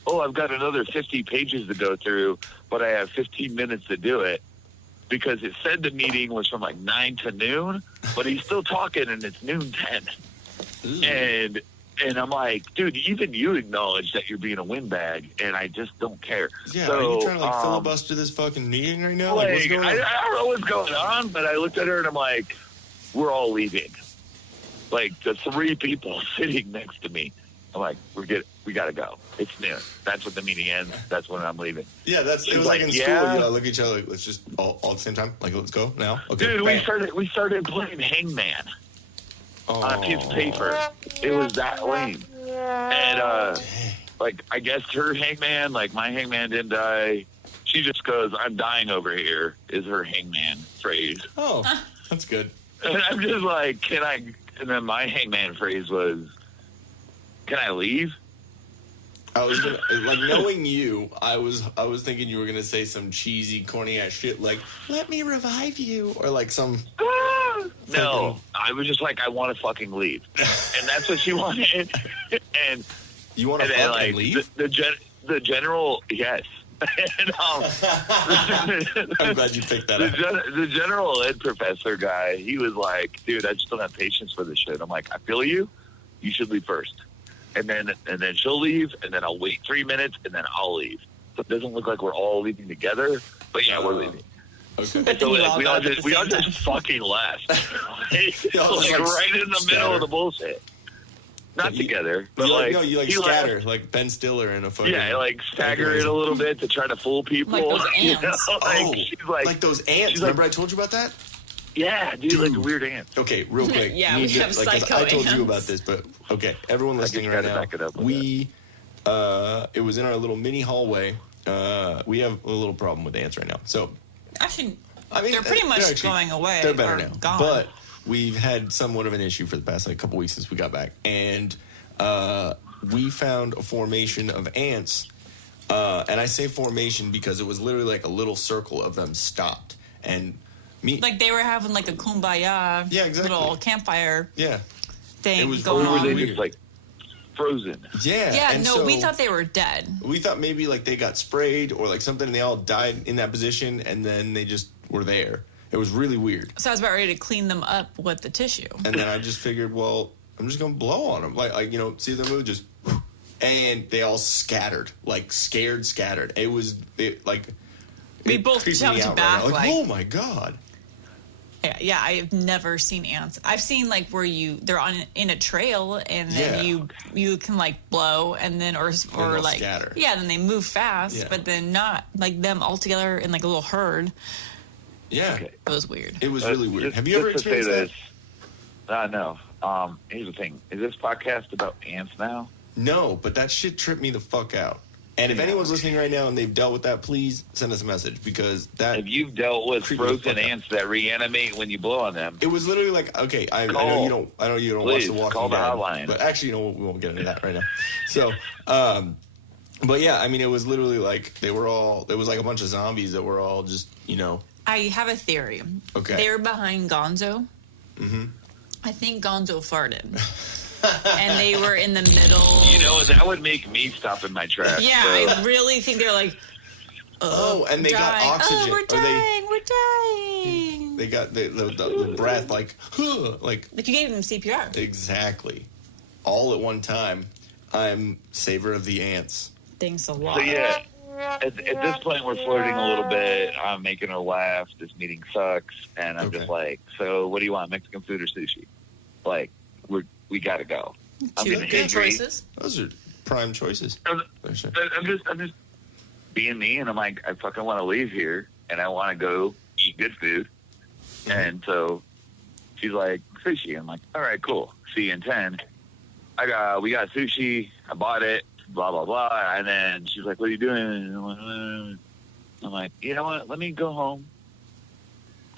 oh, I've got another 50 pages to go through, but I have 15 minutes to do it. Because it said the meeting was from like 9 to noon, but he's still talking and it's noon 10. Ooh. And I'm like, dude, even you acknowledge that you're being a windbag, and I just don't care. Yeah, so, are you trying to like filibuster this fucking meeting right now? Like, what's like, going on? I don't know what's going on, but I looked at her and I'm like, we're all leaving. Like, the 3 people sitting next to me. I'm like, we got to go. It's noon. That's when the meeting ends. That's when I'm leaving. Yeah, it was like in school. You look at each other. Like, let's just all at the same time. Like, let's go now. Okay. Dude, bam. we started playing Hangman on a piece of paper. It was that lame. And like, I guess her Hangman, like my Hangman didn't die. She just goes, "I'm dying over here," is her Hangman phrase. Oh, that's good. And I'm just like, can I? And then my Hangman phrase was, "Can I leave?" I was gonna, like, knowing you, I was thinking you were gonna say some cheesy, corny ass shit like, "Let me revive you," or like some. No, I was just like, I want to fucking leave, and that's what she wanted. And you want to fucking like, leave? The general, yes. And, I'm glad you picked that up. The general ed professor guy, he was like, "Dude, I just don't have patience for this shit." I'm like, "I feel you. You should leave first." And then she'll leave, and then I'll wait 3 minutes, and then I'll leave. So it doesn't look like we're all leaving together, but yeah, we're leaving. Okay. But So then we all just fucking left, like right in the middle of the bullshit. Not together, but you scatter left. like Ben Stiller in a fucking. Yeah, like stagger it a little bit to try to fool people. Like those ants. She's like those ants. Remember I told you about that? Yeah, dude, like weird ants. Okay, real quick. Yeah, we have psycho I told you ants. about this, but okay, everyone listening right now. Back it up with it was in our little mini hallway. We have a little problem with ants right now. So, Actually, I mean, they're pretty much going away. They're better or now, gone. but we've had somewhat of an issue for the past couple weeks since we got back, and we found a formation of ants. And I say formation because it was literally like a little circle of them stopped, and like they were having like a kumbaya little campfire thing it was going Or were on. they just like frozen? Yeah. Yeah, no, we thought they were dead. We thought maybe like they got sprayed or like something and they all died in that position and then they just were there. It was really weird. So I was about ready to clean them up with the tissue. And then I just figured, well, I'm just going to blow on them. Like, you know, see them move, just, and they all scattered, like scattered. We both creeped me jumped out back, right now. like, oh my God. Yeah, I've never seen ants. I've seen like where they're in a trail and then you can like blow and then or like scatter. Yeah, then they move fast, but then not like them all together in like a little herd. Yeah, Okay. It was weird. it was really weird. Have you ever just to say experienced that? No. Here's the thing: is this podcast about ants now? No, but that shit tripped me the fuck out. And if anyone's listening right now and they've dealt with that, please send us a message because that. If you've dealt with creeped me the frozen fuck out. ants that reanimate when you blow on them, It was literally like, okay, I know you don't watch Please, The Walking call the Dead, hotline. but actually, you know, we won't get into that right now. So, but yeah, I mean, it was literally like there was like a bunch of zombies that were all just, you know. I have a theory. Okay. They were behind Gonzo. Mm-hmm. I think Gonzo farted. And they were in the middle. you know that would make me stop in my tracks. Yeah, so. I really think they're like, And they got dying. oxygen. Oh, we're Or dying. they got the breath like, like Like you gave them CPR. exactly, all at one time. I'm savor of the ants. Thanks a lot. So yeah, at this point we're flirting a little bit. I'm making her laugh. This meeting sucks, and I'm just like, so what do you want, Mexican food or sushi? Like, we gotta go. I'm Two gonna good hit you. choices. Those are prime choices. I'm just being me, and I'm like, I fucking want to leave here, and I want to go eat good food. Mm-hmm. And so she's like, sushi. I'm like, all right, cool. See you in 10. We got sushi. I bought it. Blah blah blah. And then she's like, what are you doing? I'm like, you know what? Let me go home.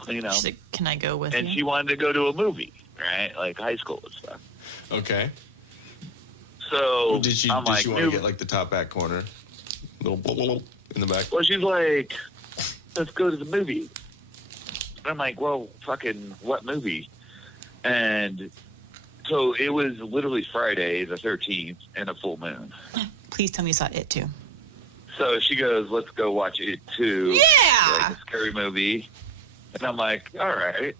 You know. She's like, can I go with And you? she wanted to go to a movie, right? Like high school and stuff. Okay. So Did she I'm like, want to get like the top back corner, little in the back? well, she's like, let's go to the movie. I'm like, well, fucking what movie? And so it was literally Friday, the 13th, and a full moon. Please tell me you saw it too. So she goes, let's go watch it too. Yeah! Like a scary movie. And I'm like, all right,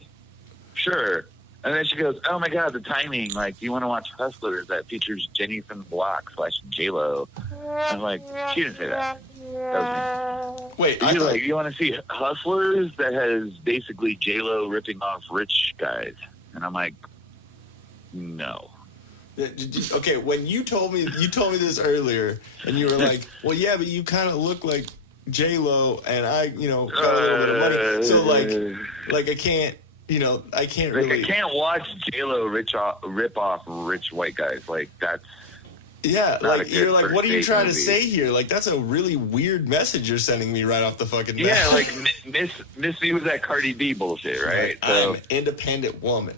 sure. And then she goes, oh my God, the timing. Like, you want to watch Hustlers that features Jenny from the Block / J-Lo. I'm like, she didn't say that. That was me. Wait, You're like, you want to see Hustlers that has basically J-Lo ripping off rich guys? And I'm like, no. Okay, when you told me this earlier, and you were like, well, yeah, but you kind of look like J-Lo, and I, got a little bit of money. So, like I can't, I can't really. I can't watch J-Lo rip off rich white guys. Like, that's. Yeah, like, you're like, what are you trying to movie. say here? Like, that's a really weird message you're sending me right off the fucking bat. Yeah, like, miss me with that Cardi B bullshit, right? I'm an independent woman.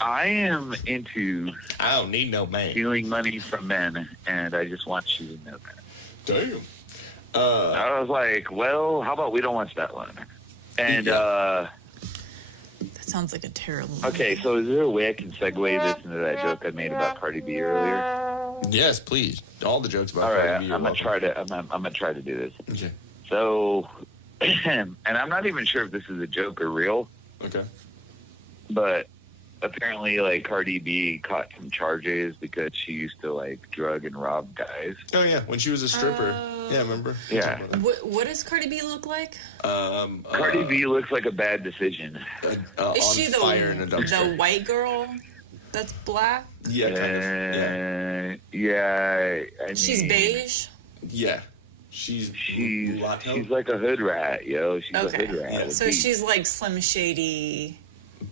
I am into I don't need no man. stealing money from men, and I just want you to know that. Damn. I was like, well, how about we don't watch that one? And, That sounds like a terrible movie. okay, so is there a way I can segue this into that joke I made about Cardi B earlier? Yes, please. All the jokes about All right, Cardi B. I'm gonna try to. I'm gonna try to do this. Okay. So, and I'm not even sure if this is a joke or real, Okay. but apparently, like, Cardi B caught some charges because she used to, like, drug and rob guys. Oh yeah, when she was a stripper. Yeah, remember? Yeah. What does Cardi B look like? Cardi B looks like a bad decision. Is on she the fire in a dumpster. the white girl that's black? Yeah, kind of. Yeah. I mean, She's beige. Yeah. She's mulatto. she's like a hood rat, yo. She's a Okay, hood rat. Yeah. with so beef. she's like Slim Shady.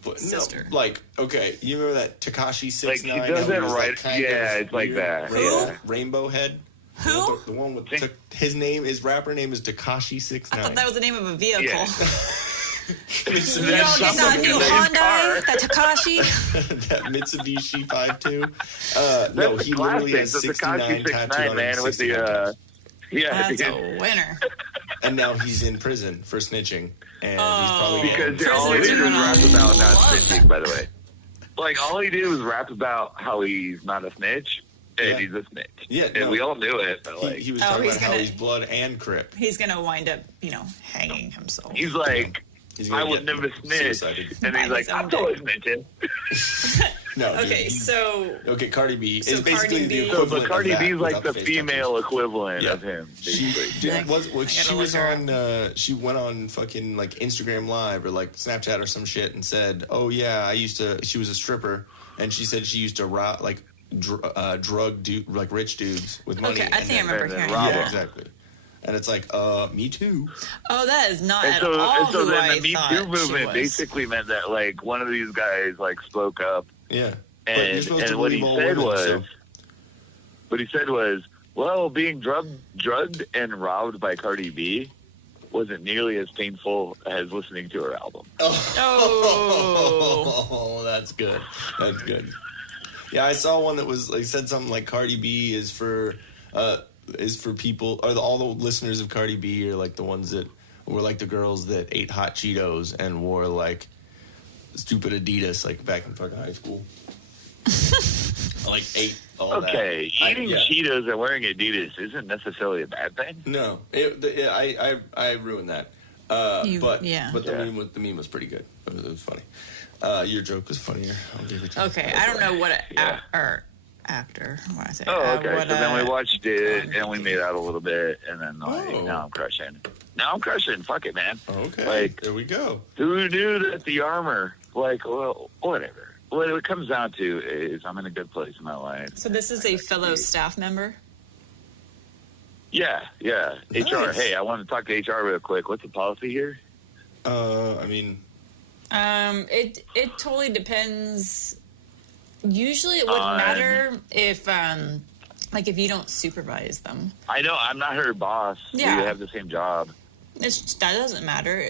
But sister. No, like, okay, you remember that Tekashi 6ix9ine? Like, she doesn't that was, write- like, kind yeah, of it's like weird that. Rainbow, rainbow head. Who? The one with his rapper name is Tekashi 6ix9ine. I thought that was the name of a vehicle. Yeah. You all get that new Hyundai, that Takashi. that Mitsubishi 5.2. That's No, the he literally has classic, the 69 Tekashi tattooed 6ix9ine, on man, him. with 69 the yeah, That's because- a winner. And now he's in prison for snitching, and he's probably because all he Prisoners did are was gonna rap about not love snitching, by the way. Like, all he did was rap about how he's not a snitch, and Yeah. he's a snitch. Yeah, and no. we all knew it, but, like, he was Oh, talking he's about how gonna- he's blood and Crip. He's gonna wind up, hanging himself. he's like, He's I gonna would get never snitch. suicided. And he's By like, his own I'm always snitching. No, dude, Okay, he's- so Okay, Cardi B So is basically Cardi the B- So, equivalent but Cardi of that B's like without the face female equivalent Yeah. of him. She basically. did, was I she gotta was look her on she went on fucking like Instagram Live or like Snapchat or some shit and said, "Oh yeah, she was a stripper and she said she used to rob like drug like rich dudes with money." okay, I and think I then- remember and then hearing rob Yeah, that. exactly. And it's like, me too. Oh, that is not And at so, all and so who then I the Me thought Too she movement was. basically meant that, like, one of these guys, like, spoke up. Yeah. But you're And, supposed to and what he believe all said women, was, so- what he said was, well, being drugged and robbed by Cardi B wasn't nearly as painful as listening to her album. Oh, that's good. That's good. Yeah, I saw one that was like said something like Cardi B is for people, or all the listeners of Cardi B are like the ones that were like the girls that ate hot Cheetos and wore like stupid Adidas like back in fucking high school. Like ate all that. Okay, eating yeah. Cheetos and wearing Adidas isn't necessarily a bad thing. No, I ruined that. But the Yeah. meme was pretty good. It was funny. Your joke was funnier. I'll give it to you. Okay, I don't know what Yeah. actor. What I say? Oh, okay. what, So then we watched it Cardi and we B. made out a little bit, and then like, Oh. now I'm crushing. Now I'm crushing. Fuck it, man. Okay, Like, there we go. who knew that the armor? Like, well, whatever. What it comes down to is I'm in a good place in my life. So this is a fellow staff member. Yeah. HR. Nice. Hey, I want to talk to HR real quick. What's the policy here? I mean, It totally depends. Usually, it wouldn't On- matter if if you don't supervise them. I know I'm not her boss. Yeah. We have the same job. That doesn't matter.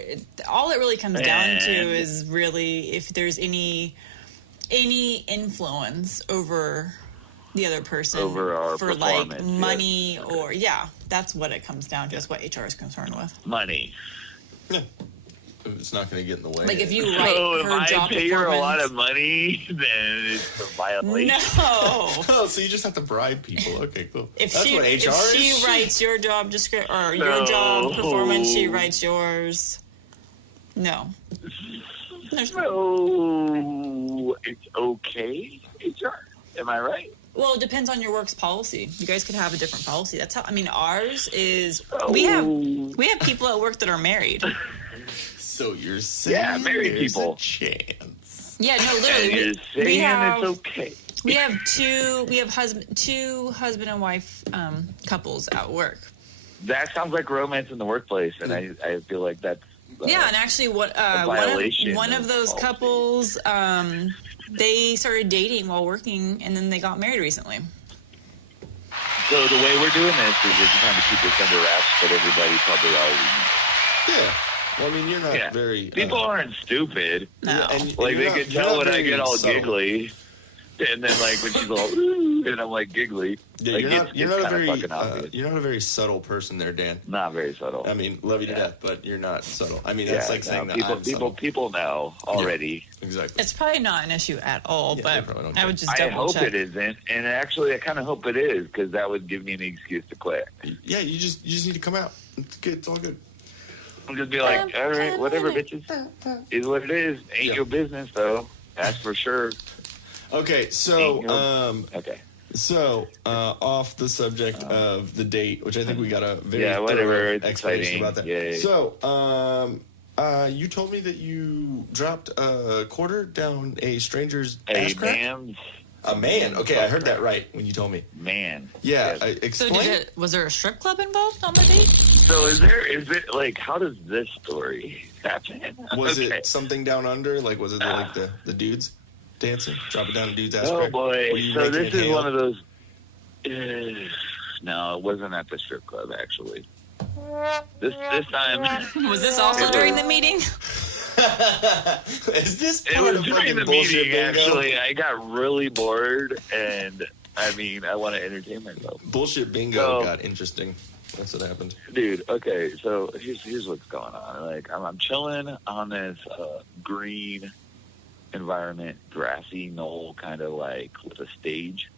All it really comes down to And- is really if there's any influence over the other person Over our for like performance, yes. money or that's what it comes down to. Is what HR is concerned with. Money. it's not going to get in the way. Like if you write So if her I job pay her a lot of performance. money, then it's a violation. No. Oh, so you just have to bribe people. Okay, cool. If That's she what HR if she is? writes your job description or your job performance, she writes yours. No. There's So it's okay, HR. Am I right? Well, it depends on your work's policy. You guys could have a different policy. That's how. I mean, ours is we have people at work that are married. So you're saying Yeah, married there's people. a chance. Yeah, no, And literally. you're saying it's okay. We have two husband and wife couples at work. That sounds like romance in the workplace, and I feel like that's Yeah, and actually, violation one of those policy. couples, they started dating while working, and then they got married recently. So the way we're doing this is we're trying to keep this under wraps, but everybody probably already knows. Yeah. Well, I mean, you're not very... People aren't stupid. No. Yeah, and Like, you're they not- can you're tell not when I very get all subtle. giggly. And then, like, when she's all, ooh, and I'm, like, giggly. Yeah, like, you're not it's a kinda very fucking obvious. you're not a very subtle person there, Dan. Not very subtle. I mean, love you to Yeah. death, but you're not subtle. I mean, that's like saying that I'm subtle. people know already. Exactly. It's probably not an issue at all, Yeah, they but probably don't I care. would just I double hope check. it isn't, and actually, I kind of hope it is, because that would give me an excuse to quit. Yeah, you just need to come out. It's good. It's all good. I'm just be like, all right, whatever, bitches. Is what it is. Ain't Yeah. your business, though. That's for sure. Okay, so Okay. off the subject of the date, which I think we got a very Whatever. thorough It's explanation exciting. about that. Yeah. So, you told me that you dropped a quarter down a stranger's Hey, ass crack? man. A man. Okay, I heard that right when you told me. Man. Yeah, Yes. So explain. was there a strip club involved on the date? So is it like, how does this story happen? Was Okay. it something down under? Like, was it like the dudes dancing? Drop it down a dude's ass Oh crack? boy! Were you So making this it is hail? one of those. No, it wasn't at the strip club actually. This time Was this also during the meeting? Is this it part was of during fucking the bullshit meeting. bingo? Actually, I got really bored, and I mean, I want to entertain myself, Bullshit bingo So- got interesting. That's what happened. dude. Okay, so here's what's going on. Like, I'm chilling on this green environment, grassy knoll, kind of like with a stage.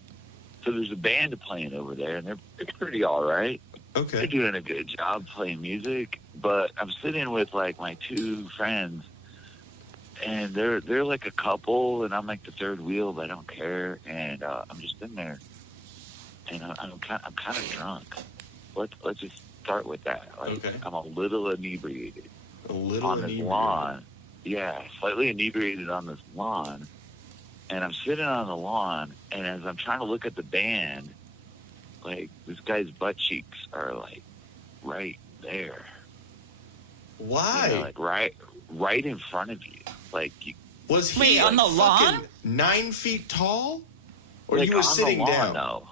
So there's a band playing over there, and they're pretty all right. They're Okay. doing a good job playing music, but I'm sitting with like my two friends, and they're like a couple, and I'm like the third wheel, but I don't care, and I'm just in there, and I'm kind of drunk. Let's just start with that. Like, Okay. I'm a little inebriated A little on this inebriated. lawn. Yeah, slightly inebriated on this lawn, and I'm sitting on the lawn, and as I'm trying to look at the band, like, this guy's butt cheeks are like right there. Why? You know, like right in front of you. Like, Was he Wait, on like, the lawn? fucking 9 feet tall? Or like you were on the sitting lawn, down? No,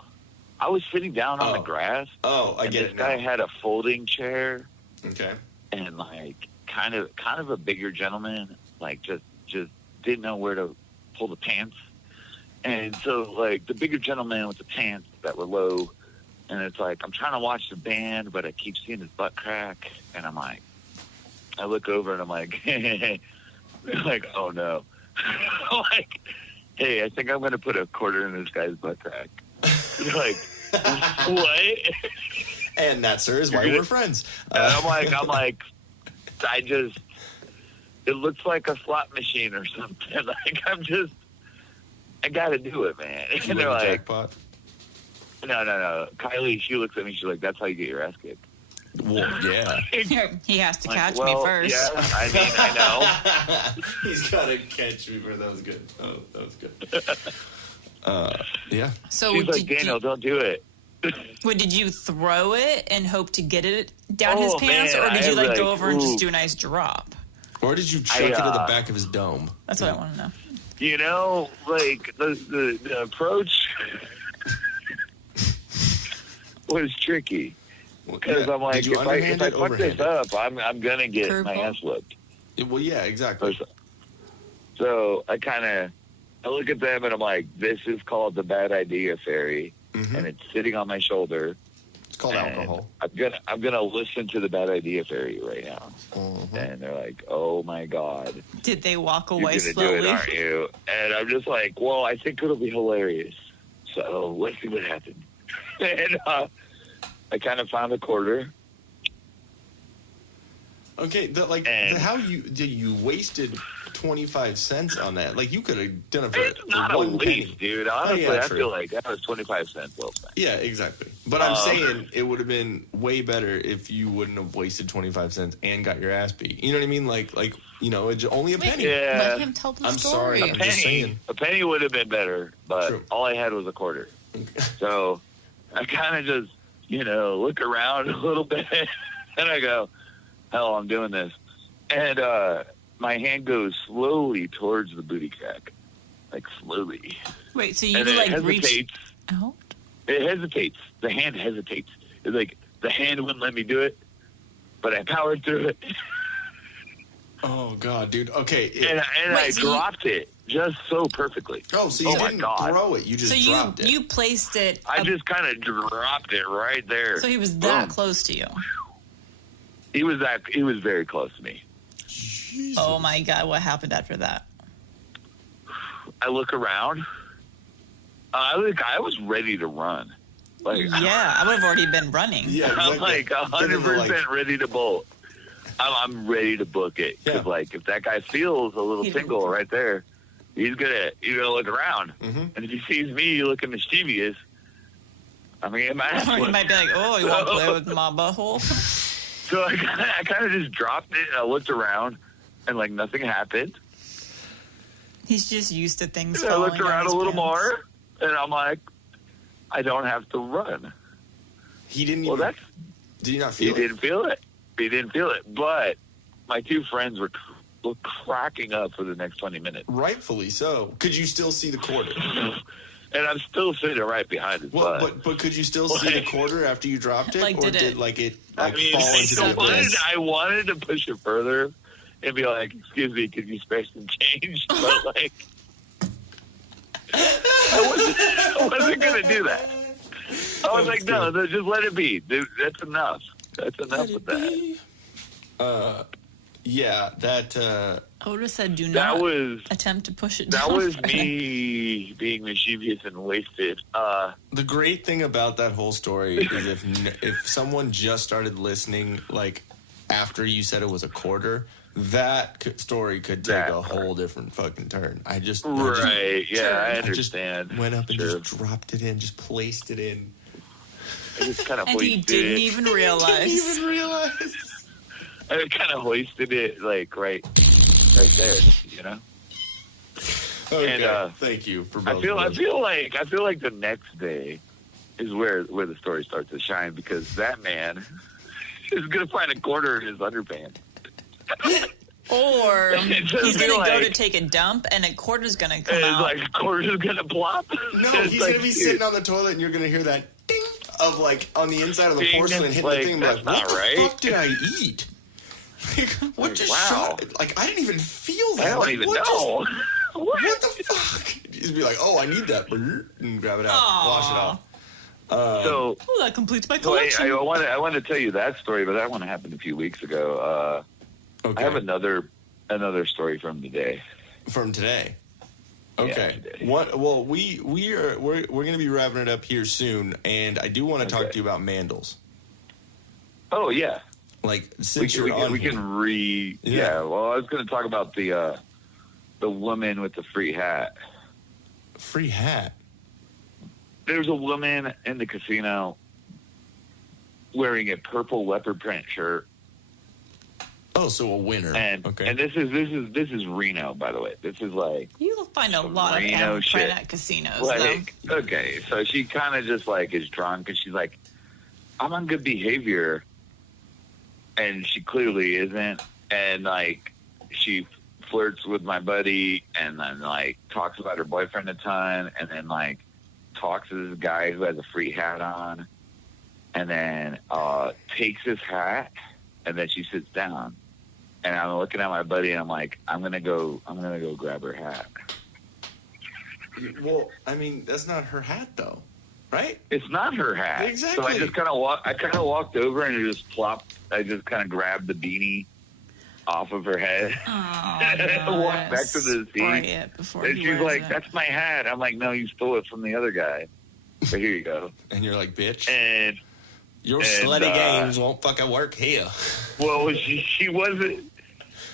I was sitting down on the Oh. grass. Oh, I and get this it guy now. had a folding chair Okay. and like kind of a bigger gentleman. Like just didn't know where to pull the pants. And so like the bigger gentleman with the pants that were low, and it's like I'm trying to watch the band, but I keep seeing his butt crack, and I'm like, I look over and I'm like, like, oh no, like, hey, I think I'm gonna put a quarter in this guy's butt crack. You're like, what? And that, sir, is why we're friends. And I'm like, it looks like a slot machine or something. Like, I gotta do it, man. You And win they're the like, jackpot. no. Kylie, she looks at me, she's like, that's how you get your ass kicked. Well, yeah. He has to Like, catch well, me first. Yeah, I mean, I know. He's got to catch me for that was good. Oh, that was good. Yeah. So She's like, did Daniel, don't do it. did you throw it and hope to get it down his Oh, pants, man, or did I you like go like, over and just ooh. do a nice drop? Or did you chuck it to the back of his dome? That's what I want to know. You know, like, the approach was tricky. Because I'm like, Did you if I underhand it, fuck this overhand it? up, I'm gonna get my Curveball? ass whipped. Well, yeah, exactly. So I look at them and I'm like, this is called the bad idea fairy, Mhm. and it's sitting on my shoulder. It's called and alcohol. I'm gonna listen to the bad idea fairy right now. Mhm. And they're like, oh my god, Did they walk you're away gonna do it, slowly? aren't you? And I'm just like, well, I think it'll be hilarious. So let's see what happens. And I kind of found a quarter. Okay, And- how you wasted 25 cents on that? Like, you could have done it for It's not a one waste, penny. dude. Honestly, Oh, yeah, I true. feel like that was 25 cents well spent. Yeah, exactly. But I'm saying it would have been way better if you wouldn't have wasted 25 cents and got your ass beat. You know what I mean? Like it's only a penny. Yeah. Let him tell the story. Sorry. I'm just saying. A penny would have been better, but True. all I had was a quarter. So I kind of just, look around a little bit, and I go, hell, I'm doing this. And my hand goes slowly towards the booty crack, like slowly. Wait, so you And then it reach hesitates. out? It hesitates. The hand hesitates. It's like the hand wouldn't let me do it, but I powered through it. Oh, God, dude. Okay. And I so dropped it just so perfectly. Oh, so you didn't throw it. You just dropped it. You placed it. I just kind of dropped it right there. So he was that Boom. close to you. He was very close to me. Jesus. Oh my God! What happened after that? I look around. I was ready to run. Like, Yeah, I would have already been running. Yeah, I'm exactly. like 100% ready to bolt. I'm ready to book it. Because, if that guy feels a little tingle right there, he's gonna look around. Mm-hmm. And if he sees me looking mischievous, I'm gonna get my ass Or he whipped. might be like, "Oh, you want to play with my butthole?" So I kind of just dropped it, and I looked around, and nothing happened. He's just used to things. And I looked falling down around his a little pants. more, and I'm like, I don't have to run. He didn't Well, even... Did he not feel it? He didn't feel it. He didn't feel it. But my two friends were cracking up for the next 20 minutes. Rightfully so. Could you still see the quarter? And I'm still sitting right behind his butt. But could you still see the quarter after you dropped it? Like, or did it- fall into I the abyss? wanted to push it further and be like, excuse me, could you spare some change? But I wasn't going to do that. I was like, no, just let it be. Dude, that's enough. That's enough with that. Yeah, that... I would have said, "Do That not was attempt to push it that down." was me being mischievous and wasted. The great thing about that whole story is if someone just started listening, after you said it was a quarter, that story could take a whole different fucking turn. I understand. Just went up and just dropped it in, just placed it in. I just kind of And hoisted he didn't even realize. Didn't even realize. I kind of hoisted it right there, Okay, And, thank you for I both. feel of those. like the next day is where the story starts to shine, because that man is gonna find a quarter in his underpants. Or It just he's feel gonna go like- to take a dump, and a quarter's gonna come And out. it's a quarter's gonna plop. No, It's he's gonna be sitting on the toilet, and you're gonna hear that ding of on the inside of the Ding, porcelain hitting like, the thing. that's What not the right. fuck did I eat? What just wow. shot? I didn't even feel that. I don't even what know. What the fuck? Just be like, oh, I need that, and grab it out, wash it off. So Oh, that completes my so collection. I want to tell you that story, but that one happened a few weeks ago. Okay. I have another story from today. From today. Yeah, Okay. today. What? Well, we're going to be wrapping it up here soon, and I do want to talk to you about Mandles. Oh yeah, Since you're on we here. can read. Yeah. Well, I was going to talk about the woman with the free hat. Free hat. There's a woman in the casino wearing a purple leopard print shirt, Oh, so a winner. and okay. and this is Reno, by the way. This is You'll find a lot of Reno animal shit. print at casinos, okay, so she kind of just is drunk, and she's like, I'm on good behavior, and she clearly isn't, and she flirts with my buddy, and then talks about her boyfriend a ton, and then talks to this guy who has a free hat on, and then takes his hat, and then she sits down, and I'm looking at my buddy, and I'm like, I'm gonna go grab her hat. Well, I mean, that's not her hat, though, right? It's not her hat. Exactly. So I just kind of walked over and just plopped. I just kind of grabbed the beanie off of her head. Oh, Walked back to the spray seat. it before And he she's wears like, it. "That's my hat." I'm like, "No, you stole it from the other guy." So here you go. And you're like, bitch, And your and, slutty games won't fucking work here. well, she wasn't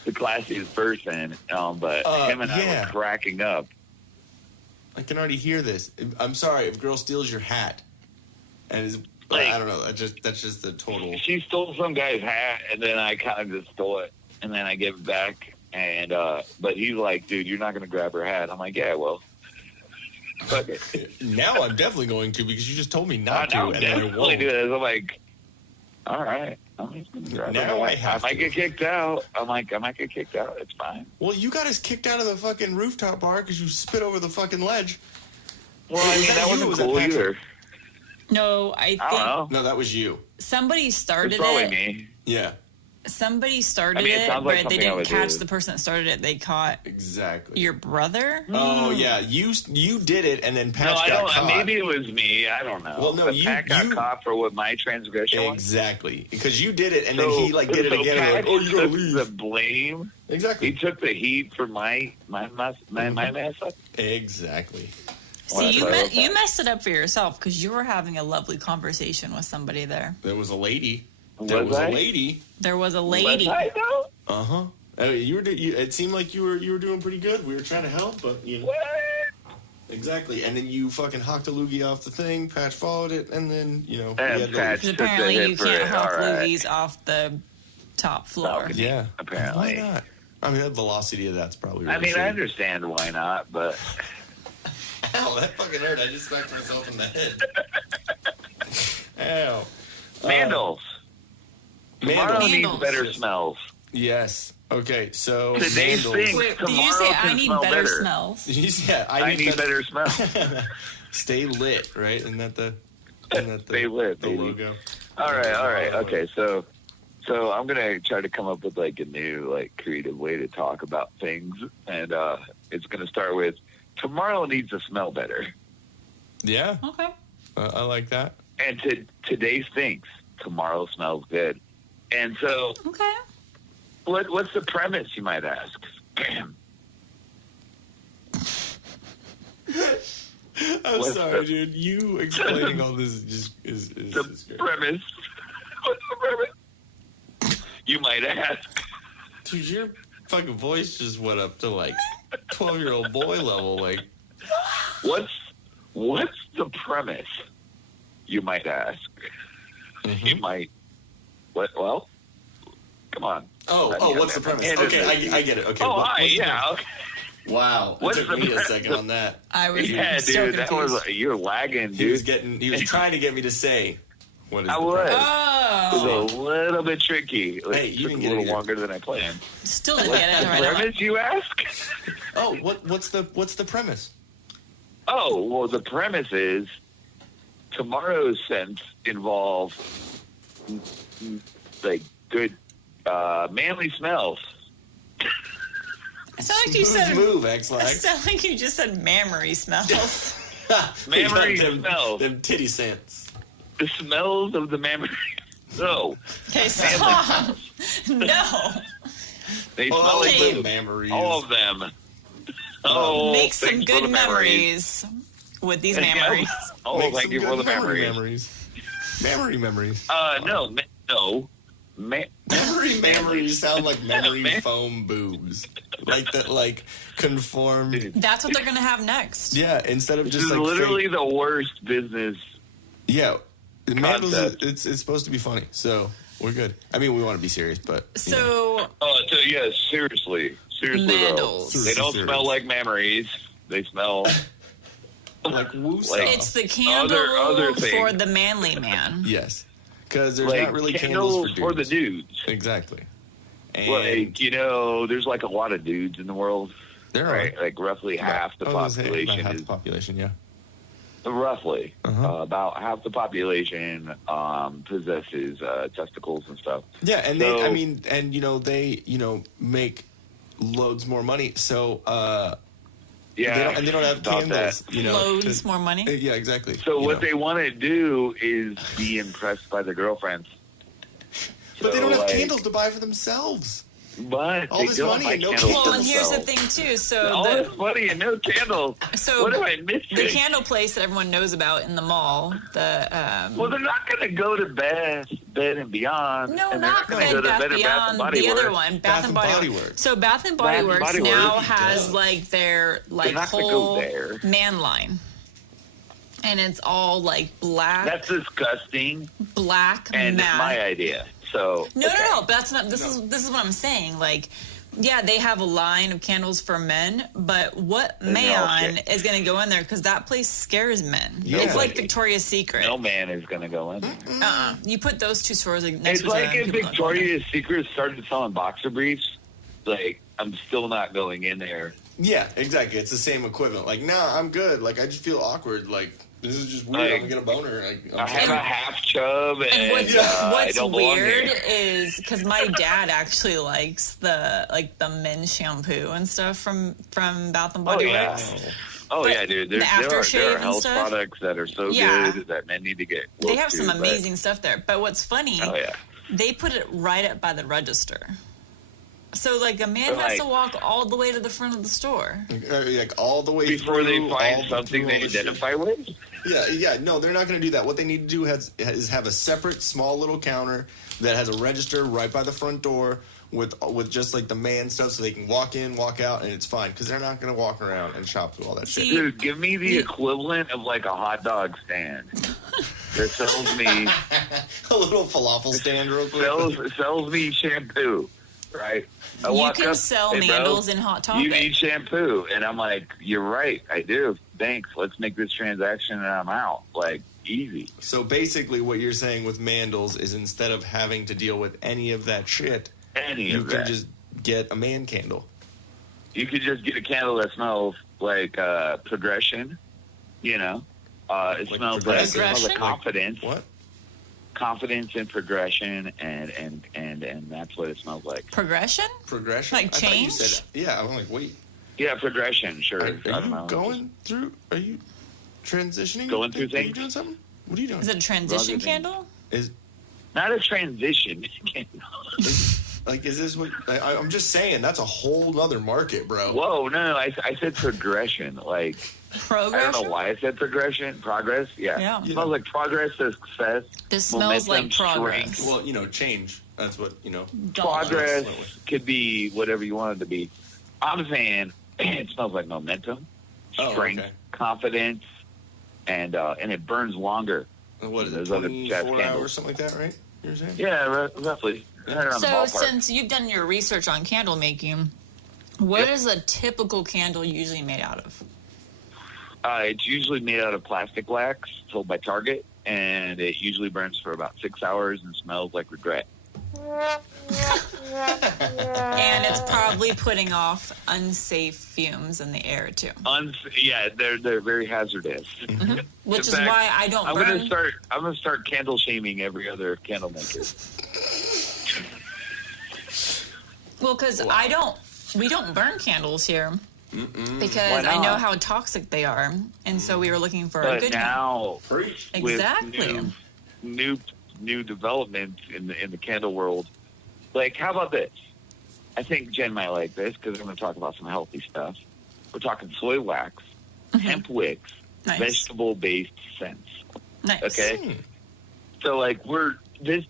the classiest person, but him and I were cracking up. I can already hear this. I'm sorry if a girl steals your hat and is I don't know. That's just the total. She stole some guy's hat, and then I kind of just stole it, and then I give it back. And but he's like, dude, you're not gonna grab her hat. I'm like, yeah, well, fuck it. Now I'm definitely going to because you just told me not to, and then I definitely won't. do this. I'm like, all right. I'm just gonna grab Now her I hat. have I might to. get kicked out. I'm like, I might get kicked out. It's fine. Well, you got us kicked out of the fucking rooftop bar because you spit over the fucking ledge. Well, I mean, that you or wasn't was that cool Patrick? either. No, I I don't think know. No, that was you. somebody It's started probably it. me. Yeah, Somebody started it it, sounds like but they something I didn't would catch do. the person that started it. They caught exactly. your brother. Oh yeah, you did it, and then Pat No, I got don't. caught. Maybe it was me. I don't know. Well, no, but you- Pat got you- caught for what my transgression was. Exactly, because you did it, and then he like did it again. And Pat like, oh, you gotta took leave. the blame. He Exactly. took the heat for my mess up. Exactly. See, you, Well, you messed it up for yourself because you were having a lovely conversation with somebody there. There was a lady. Was There was I? a lady. There was a Was lady. I though? Uh huh. It seemed like you were doing pretty good. We were trying to help, but you know. What? Exactly. And then you fucking hocked a loogie off the thing. Patch followed it, and then we And had to Patch- Because took the apparently hit you for can't it, hawk all right. loogies off the top floor. Balcony. Yeah. Apparently. Why not? I mean, the velocity of that's probably. Really I mean, shitty. I understand why not, but Ow, that fucking hurt. I just smacked myself in the head. Ow. Mandles. Tomorrow Mandles. needs Mandles. better smells. Yes. Okay, so Today's Mandles. thing. Wait, did you Tomorrow say can I need smell better better. smells? Yeah, I need better smells. Stay lit, right? Isn't that the Stay lit, the baby. logo? All right. Okay, so I'm gonna try to come up with like a new, like, creative way to talk about things, and it's gonna start with tomorrow needs to smell better, Yeah, Okay. I like that. and today stinks. Tomorrow smells good, and so Okay. what's the premise, you might ask? I'm What's sorry, the- dude. You explaining all this is The great. premise. What's the premise? You might ask. Dude, your fucking voice just went up to like 12-year-old boy level. Like, What's the premise? You might ask. You might. What? Well, come on. what's the premise? Okay, I get it. Okay. Oh, what's hi. the Yeah. premise? Okay. Wow. It What's took the me a premise? second on that. I was Yeah, so dude. That confused. was you're lagging, He was dude. he was trying to get me to say what is I the was. premise. It Oh, was a little bit tricky. Hey, It you took didn't a get little it either. longer than I planned. still didn't get it The right. premise, you ask? Oh, what's the premise? Oh, well, the premise is tomorrow's scents involve like good manly smells. It sounded like you Smooth said. move, It X-Lax. sounded like you just said mammary smells. We got Mammary them, smells. them titty scents. The smells of the mammary. No, Okay, stop. No. they Oh, smell like Okay. the the, memories. all of them. Oh, Make some thanks for good the memories with these memories. Oh, Make thank some you for good the memories. Memory memories. No. Memory memories sound like memory Man. foam boobs. Like that, like conformed. That's what they're gonna have next. Yeah, instead of This just is like literally fake, the worst business. yeah. Mandles, concept. it's supposed to be funny, so we're good. I mean, we want to be serious, but you know. So Oh, so yeah, seriously Mandles. though, they don't Serious. smell like memories. They smell Like woosah. Like- it's the candle Other for thing. the manly man. Yes, because there's like not really candles candles for the dudes. Exactly. And Like, there's like a lot of dudes in the world, there are right? Like roughly half the I was gonna say population about half is the population. Yeah. roughly Uh-huh. about half the population possesses testicles and stuff. Yeah, and So- they, I mean, and they, make loads more money. So Yeah, they don't have about candles. that. Loads 'cause- more money. Yeah, exactly. So you what know. they want to do is be impressed by the girlfriends. But they don't have like, candles to buy for themselves. But All they this don't money buy and no candles candles. for Well, and here's the themselves. thing too. So All this money and no candles. So what am I missing? the candle place that everyone knows about in the mall. Well, they're not going to go to Bed and Beyond. No, and they're not gonna Bed go to Bath Better Bath Beyond. and Body The other Works. one, Bath and Body Works. So Bath and Body Bath and Works Body now Works. has Duh. like their like not gonna go whole there. man line. and it's all like black. That's disgusting. Black And matte. it's my idea. So No, but that's not. This is what I'm saying. Like, yeah, they have a line of candles for men, but what man is going to go in there? Because that place scares men. Yeah. It's like Victoria's Secret. no man is going to go in there. You put those two stores like, next It's to each other. like if and people don't go in Victoria's Secret started selling boxer briefs. Like, I'm still not going in there. Yeah, exactly. It's the same equivalent. Like, nah, I'm good. Like, I just feel awkward. Like, this is just weird. I'm gonna get a boner. Like, I have a half chub, and And what's, I what's don't belong weird here. is because my dad actually likes the men's shampoo and stuff from Bath and Body Works. Oh But yeah, dude. the There aftershave are and health stuff? products that are so Yeah. good that men need to get. They looked have some to, but- amazing stuff there. But what's funny, Oh yeah. they put it right up by the register. So like a man But, has like- to walk all the way to the front of the store. like all the way Before through, they all find the- something through all they the shit. identify with. Yeah. No, they're not going to do that. What they need to do is have a separate small little counter that has a register right by the front door with just like the man stuff, so they can walk in, walk out, and it's fine because they're not going to walk around and shop through all that shit. See, Dude, give me the equivalent of like a hot dog stand that sells me A little falafel stand, real quick. sells me shampoo, right? I you walk can up, sell "Hey, bro, Mandles in Hot You need Topic. shampoo, and I'm like, you're right, I do. Thanks. Let's make this transaction, and I'm out. Like easy. So basically, what you're saying with Mandles is instead of having to deal with any of that shit, Any you of can that. just get a man candle. You could just get a candle that smells like progression. You know, it smells like Progression? confidence. What? Confidence and progression, and that's what it smells like. Progression? Progression? Like I thought you change? said- yeah, I'm like, wait. Yeah, progression. Sure. Are I you don't know. going through? Are you transitioning? Going through Are you things? doing something? What are you doing? Is it a transition Wrong with me. candle? Is Not a transition. is this what I'm just saying? That's a whole other market, bro. Whoa, no, I said progression. Like, I Progression? don't know why I said progression. Progress? Yeah. Yeah. It smells like progress, success. This smells like momentum, progress. strength. Well, change. That's what Progress Slowly. could be whatever you want it to be. I'm saying it smells like momentum, Oh, strength, okay. confidence, and it burns longer. What is it? Those other 24 jazz hours, candles. something like that, right? You're saying? Yeah, roughly. Right around the So ballpark. since you've done your research on candle making, what Yep. is a typical candle usually made out of? It's usually made out of plastic wax sold by Target, and it usually burns for about 6 hours and smells like regret. And it's probably putting off unsafe fumes in the air too. Yeah, they're very hazardous. Which In is fact, why I don't I'm burn. gonna start candle shaming every other candle maker. Well, because we don't burn candles here because Why I know not? how toxic they are, and so we were looking for a But good. now, Preach. Exactly. with new developments in the candle world, like how about this? I think Jen might like this because I'm going to talk about some healthy stuff. We're talking soy wax, hemp wicks, Nice. vegetable-based scents. Nice. Okay. So like this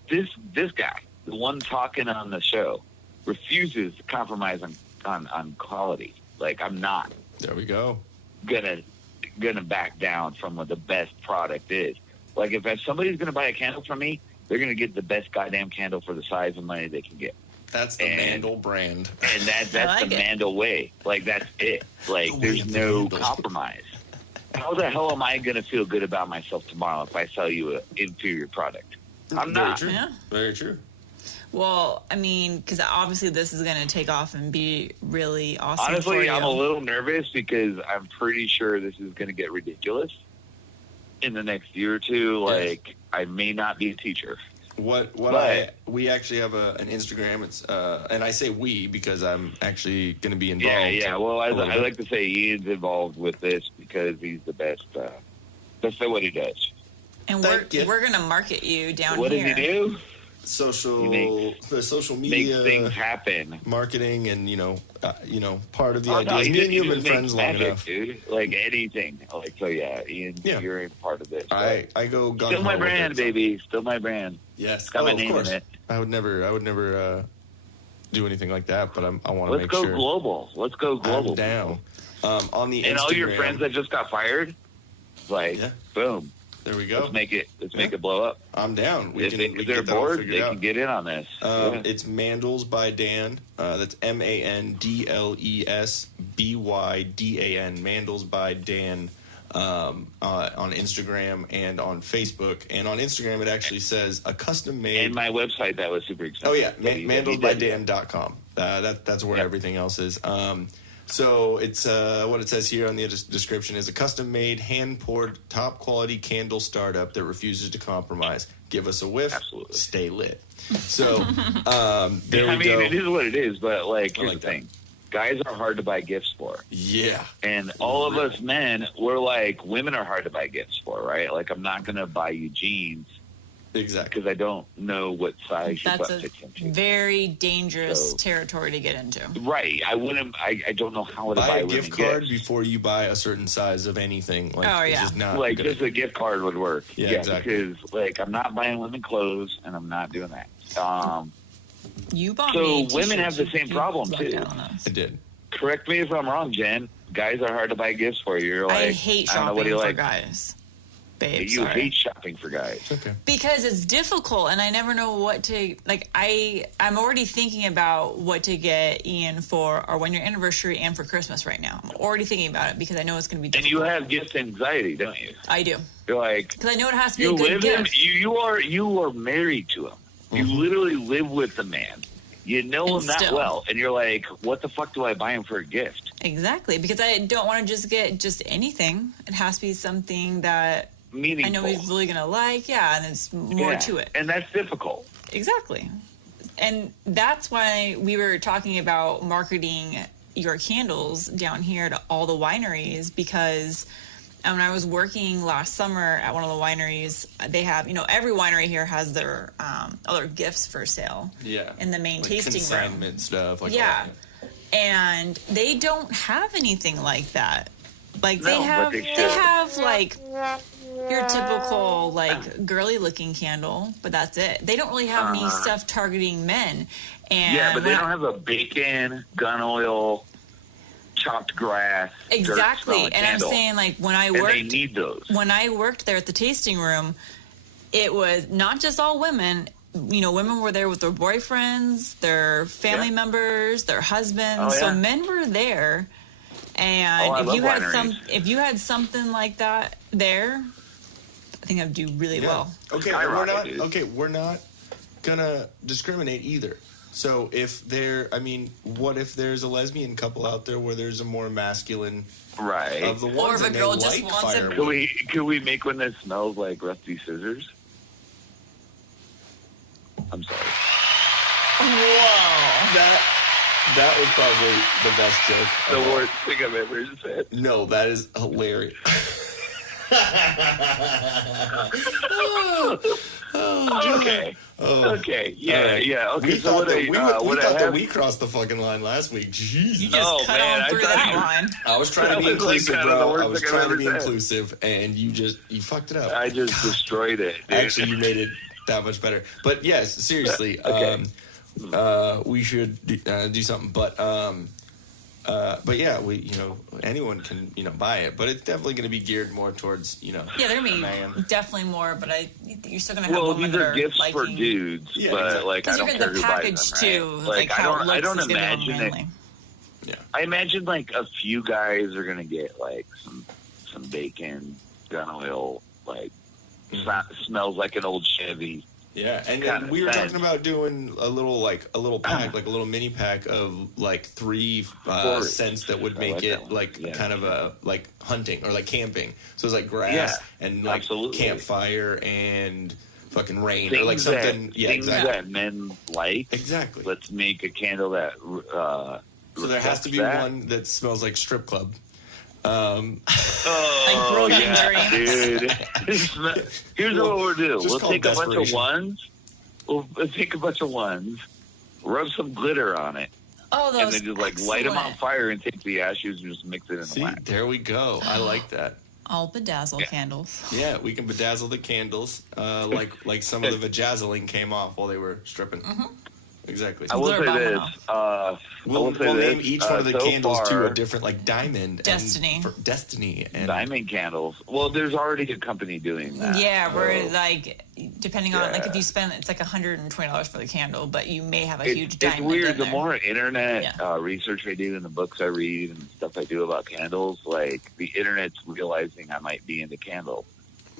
guy, the one talking on the show, refuses to compromise on quality. Like I'm not There we go. gonna back down from what the best product is. Like if somebody's gonna buy a candle from me, they're gonna get the best goddamn candle for the size of money they can get. That's the And- Mandel brand. And that's like the it. Mandel way. Like that's it. Like The way there's of the no Mandel. compromise. How the hell am I gonna feel good about myself tomorrow if I sell you an inferior product? I'm Very not. true. Yeah. Very true. Well, I mean, because obviously this is going to take off and be really awesome for Honestly, you. I'm a little nervous because I'm pretty sure this is going to get ridiculous in the next year or two. Like, I may not be a teacher. We actually have an Instagram. It's and I say we because I'm actually going to be involved. Yeah. Well, I a little bit. like to say Ian's involved with this because he's the best. That's what he does. and Thank you. we're going to market you down What here. does he do? the social Makes media things happen. marketing, and part of the Oh, no, ideas. he Me and you have just been friends makes long magic, enough. dude. Like anything. Like so, yeah. Ian, Yeah. you're a part of this. I go gung-ho Still my with brand, it, so- baby. Still my brand. Yes, Got my of name course. in it. I would never do anything like that, but I want to Let's make go sure. global. Let's go global. I'm down. On the And Instagram, all your friends that just got fired, It's like, boom. There we go. Let's make it blow up. I'm down. We If can they're bored, they can get in on this. It's Mandles by Dan. That's MANDLESBYDAN. Mandles by Dan on Instagram and on Facebook. And on Instagram, it actually says a custom made. And my website that was super expensive. Oh yeah, mandlesbydan.com. That's where everything else is. So it's what it says here on the description is a custom-made, hand-poured, top-quality candle startup that refuses to compromise. Give us a whiff, stay lit. So there we go. It is what it is, but like here's the thing. Guys are hard to buy gifts for. Yeah. And all of us men, we're like, women are hard to buy gifts for, right? Like, I'm not going to buy you jeans. Exactly. Because I don't know what size your butt That's fits a into. very dangerous territory to get into. Right. I don't know how to buy a gift card gifts. before you buy a certain size of anything. Like, it's just not like, good. just a gift card would work. Yeah, exactly. Because, like, I'm not buying women clothes, and I'm not doing that. You bought so me women have the same problem, too. I did. Correct me if I'm wrong, Jen. Guys are hard to buy gifts for. You're like, I hate shopping for guys. Babe, you hate shopping for guys. Okay. Because it's difficult, and I never know what to like. I'm already thinking about what to get Ian for our 1-year anniversary and for Christmas right now. I'm already thinking about it because I know it's going to be difficult. And you have gift anxiety, don't you? I do. You're like, because I know it has to be a good gift. You are married to him. You literally live with the man. You know him that well, and you're like, what the fuck do I buy him for a gift? Exactly, because I don't want to just get just anything. It has to be something that meaningful. I know he's really going to like, and there's more to it. And that's difficult. Exactly. And that's why we were talking about marketing your candles down here to all the wineries, because when I was working last summer at one of the wineries, they have, every winery here has their other gifts for sale. Yeah. In the main like tasting room. Consignment stuff. Like And they don't have anything like that. Like they No, have, but they have like your typical like girly looking candle, but that's it. They don't really have any stuff targeting men. And but they don't have a bacon, gun oil, chopped grass. Exactly. And candle. I'm saying, like, when I worked, they need those. When I worked there at the tasting room, it was not just all women. Women were there with their boyfriends, their family members, their husbands. So men were there. And if you had something like that there, I think I'd do really well. Okay, we're not gonna discriminate either. So what if there's a lesbian couple out there where there's a more masculine of the ones, or if a girl just wants it? Could we make one that smells like rusty scissors? I'm sorry. Whoa. That was probably the best joke. The worst thing I've ever said. No, that is hilarious. Okay. Okay. Yeah. Okay. We thought that we crossed the fucking line last week. Jesus. You just cut on through that line. I was trying to be inclusive, bro. I was trying to be said. inclusive, and you fucked it up. I just destroyed it. Dude. Actually, you made it that much better. But yes, seriously, we should do something. But yeah, anyone can buy it, but it's definitely going to be geared more towards Yeah, they're going to be definitely more, but you're still going to have women these that are are gifts liking, for dudes, but like I don't care who buys them. Too, Right? like how I don't imagine it. Yeah, I imagine like a few guys are going to get like some bacon, gun oil, like smells like an old Chevy. Yeah, and then we were talking about doing a little pack, like a little mini pack of like 3 scents that would make it kind of a like hunting or like camping. So it's like grass and like campfire and fucking rain or like something. Things that men like. Exactly. Let's make a candle that. So there has to be one that smells like strip club. Like broken dude. Here's what we'll do. We'll take a bunch of ones. We'll take a bunch of ones, rub some glitter on it, and then just light them on fire and take the ashes and just mix it in the wax. There we go. I like that. All bedazzle candles. Yeah, we can bedazzle the candles, like some of the vajazzling came off while they were stripping. Exactly. I will say this. We'll name each one of the so candles to a far, different, like diamond. Destiny. Destiny. And diamond candles. Well, there's already a company doing that. Yeah, we're like, depending on, like, if you spend, it's like $120 for the candle, but you may have a huge diamond. It's weird. in The there. more internet research I do and the books I read and stuff I do about candles, like, the internet's realizing I might be into candles.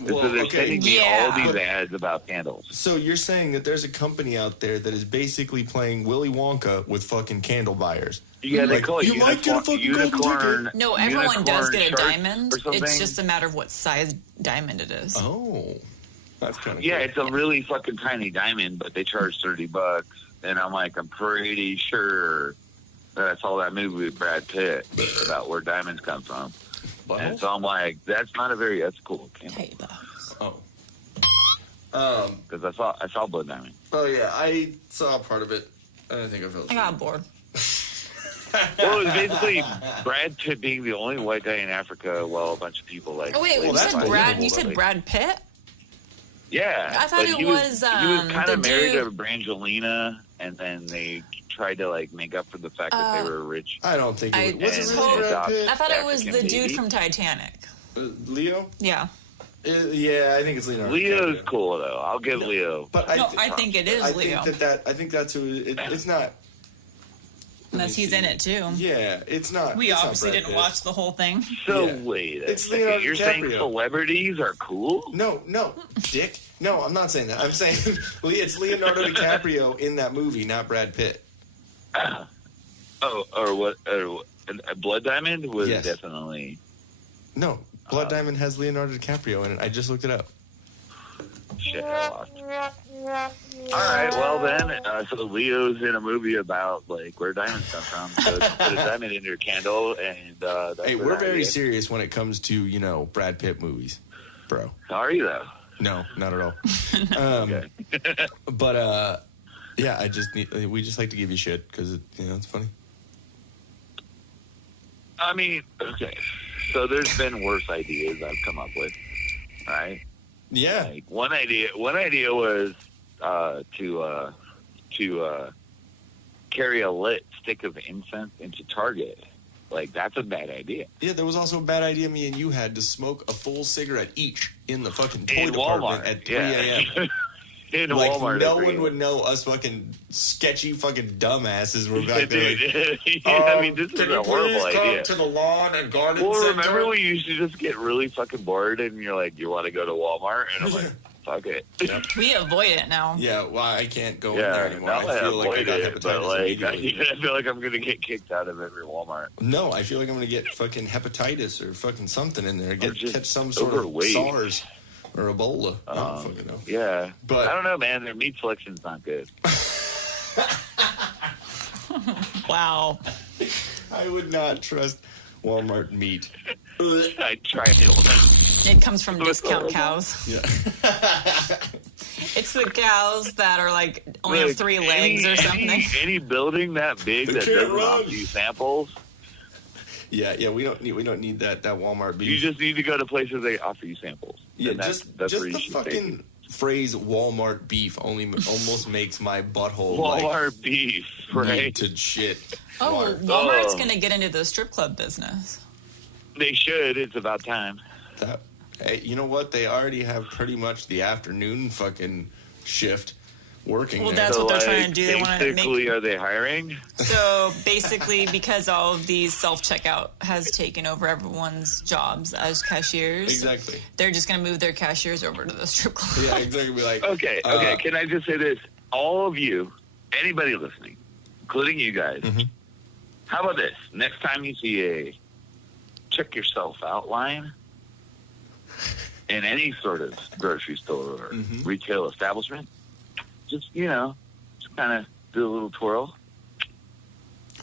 Well, so they're okay. sending me all these ads about candles. So you're saying that there's a company out there that is basically playing Willy Wonka with fucking candle buyers. Yeah, they call it you might get a fucking golden ticket. No, everyone does get a Unicorn diamond. or something. It's just a matter of what size diamond it is. Oh, that's kind of Yeah, cool. it's a really fucking tiny diamond, but they charge $30. And I'm like, I'm pretty sure that I saw that movie with Brad Pitt about where diamonds come from. And so I'm like, that's not a very ethical candle. Hey, Because I saw Blood Diamond. Oh yeah, I saw part of it. I think I fell I got bored. Well, it was basically Brad Pitt being the only white guy in Africa while a bunch of people like. Oh wait, like, you said that's Brad? believable, You said like- Brad Pitt? Yeah, I thought but it he was, he was kind the of married dude- to Brangelina, and then they tried to like make up for the fact that they were rich. I don't think it was. Was it and really Brad Pitt? I thought it was the African dude baby. from Titanic. Leo? Yeah. Yeah, I think it's Leonardo. Leo's DiCaprio. cool though. I'll give Leo. But I think it is I Leo. think I think that's who it's not. Unless he's in it too. Yeah, it's not. We it's not obviously Brad didn't Pitt. watch the whole thing. So Yeah. wait a It's second. Leonardo You're saying DiCaprio. celebrities are cool? No, Dick. No, I'm not saying that. I'm saying it's Leonardo DiCaprio in that movie, not Brad Pitt. Or what? Blood Diamond was Yes. definitely. No, Blood Diamond has Leonardo DiCaprio in it. I just looked it up. Shit, I lost. All right, well then, so Leo's in a movie about like where diamonds come from. So put a diamond in your candle, and that's Hey, an we're very idea. serious when it comes to Brad Pitt movies, bro. Are you though? No, not at all. Okay. But yeah, we just like to give you shit because it's funny. I mean, okay. So there's been worse ideas I've come up with, right? Yeah. Like one idea was to carry a lit stick of incense into Target. Like that's a bad idea. Yeah, there was also a bad idea me and you had to smoke a full cigarette each in the fucking toy In department Walmart at 3 yeah. a.m. In Like Walmart, no at 3 one a.m. would know us fucking sketchy fucking dumbasses were back there. Dude, Like, I mean, this is a horrible idea. to the lawn and garden Well, center? remember we used to just get really fucking bored, and you're like, "You want to go to Walmart?" And I'm like, "Fuck it." We avoid it now. Yeah, well, I can't go in there Yeah, anymore. now I feel like I avoid got it, but hepatitis like, immediately. I feel like I'm gonna get kicked out of every Walmart. No, I feel like I'm gonna get fucking hepatitis or fucking something in there. just Catch some sort overweight. of SARS or Ebola. I don't fucking know. Yeah, But- I don't know, man. Their meat selection's not good. Wow. I would not trust Walmart meat. I tried it once. It comes from discount cows. Yeah. It's the cows that are like only have 3 legs or something. Any building that big that can't doesn't run. offer you samples, Yeah, we don't need that Walmart beef. you just need to go to places that offer you samples. Yeah, And just where the you should take fucking phrase Walmart beef almost makes my butthole it. Walmart beef, right? need to shit. Oh, Water. Walmart's going to get into the strip club business. They should. It's about time. Hey, you know what? They already have pretty much the afternoon fucking shift working Well, there. that's what they're trying to do. They want to basically, make. are they hiring? So basically, because all of these self-checkout has taken over everyone's jobs as cashiers, Exactly. they're just going to move their cashiers over to the strip club. Yeah, exactly. Be like, Okay. Can I just say this? All of you, anybody listening, including you guys, how about this? Next time you see a check yourself out line in any sort of grocery store or retail establishment, just kind of do a little twirl,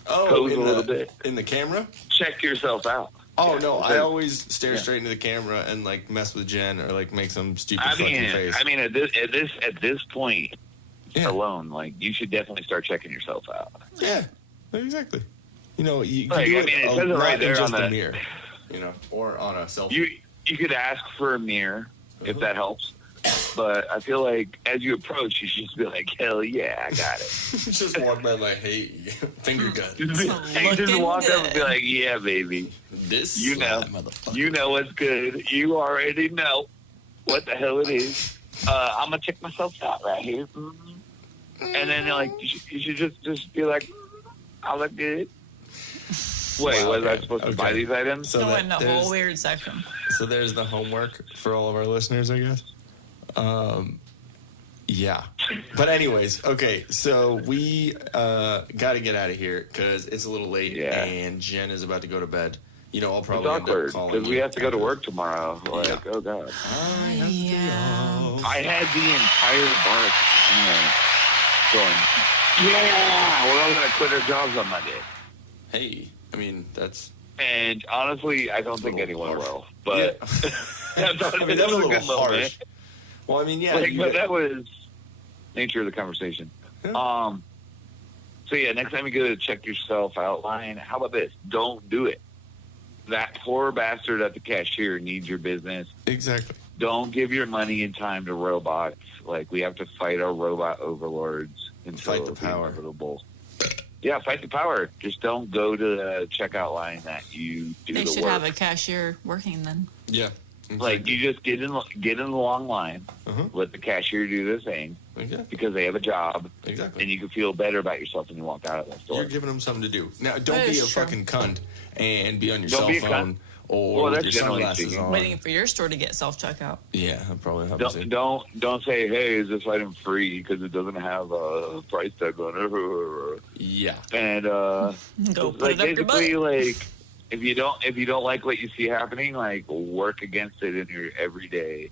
pose a little bit, in the camera. check yourself out. Oh no, I because- always stare straight into the camera and like mess with Jen or like make some stupid I fucking mean, face. at this point Yeah. alone, like you should definitely start checking yourself out. Yeah, exactly. You can Like, do I mean, it says it not right in there just on a the- mirror, or on a selfie. You could ask for a mirror if that helps. But I feel like as you approach, you should just be like, hell yeah, I got it. Just walk by like, hey, finger gun. Just walk up and be like, yeah, baby. This You know. motherfucker. You know what's good. You already know what the hell it is. I'm going to check myself out right here. And then like you should just be like, I look good. Wait, Wow, was I okay. supposed to Okay. buy these items? So No, that in the there's- whole weird section. So there's the homework for all of our listeners, I guess. Yeah. But anyways, okay, so we got to get out of here because it's a little late Yeah. and Jen is about to go to bed. You know, I'll It's probably end awkward up calling because we you. have to go to work tomorrow. Like, Yeah. oh god, Yeah. I had the entire bar, going. Yeah, we're all gonna quit our jobs on Monday. Hey, I mean, that's... And honestly, I don't think anyone harsh. will. But I mean, that's a little harsh. moment. Well, I mean, yeah. Like, you but get- that was nature of the conversation. Yeah. So yeah, next time you go to check yourself outline, how about this? Don't do it. That poor bastard at the cashier needs your business. Exactly. Don't give your money and time to robots. Like, we have to fight our robot overlords until Fight the it's power. inevitable. Yeah, fight the power. Just don't go to the checkout line that you do They the should work. have a cashier working then. Yeah. Like, you just get in the long line, Uh-huh. let the cashier do their thing Exactly. because they have a job, Exactly. and you can feel better about yourself when you walk out of that store. You're giving them something to do. Now, don't That be is a true. fucking cunt and be on your Don't cell be a phone cunt. or Well, with that's your generally sunglasses speaking. on. Waiting for your store to get self-checkout. Yeah, that probably happens. Don't say, hey, is this item free because it doesn't have a price tag on it. Yeah. And Go put like it up your butt. basically, like if you don't like what you see happening, like work against it in your everyday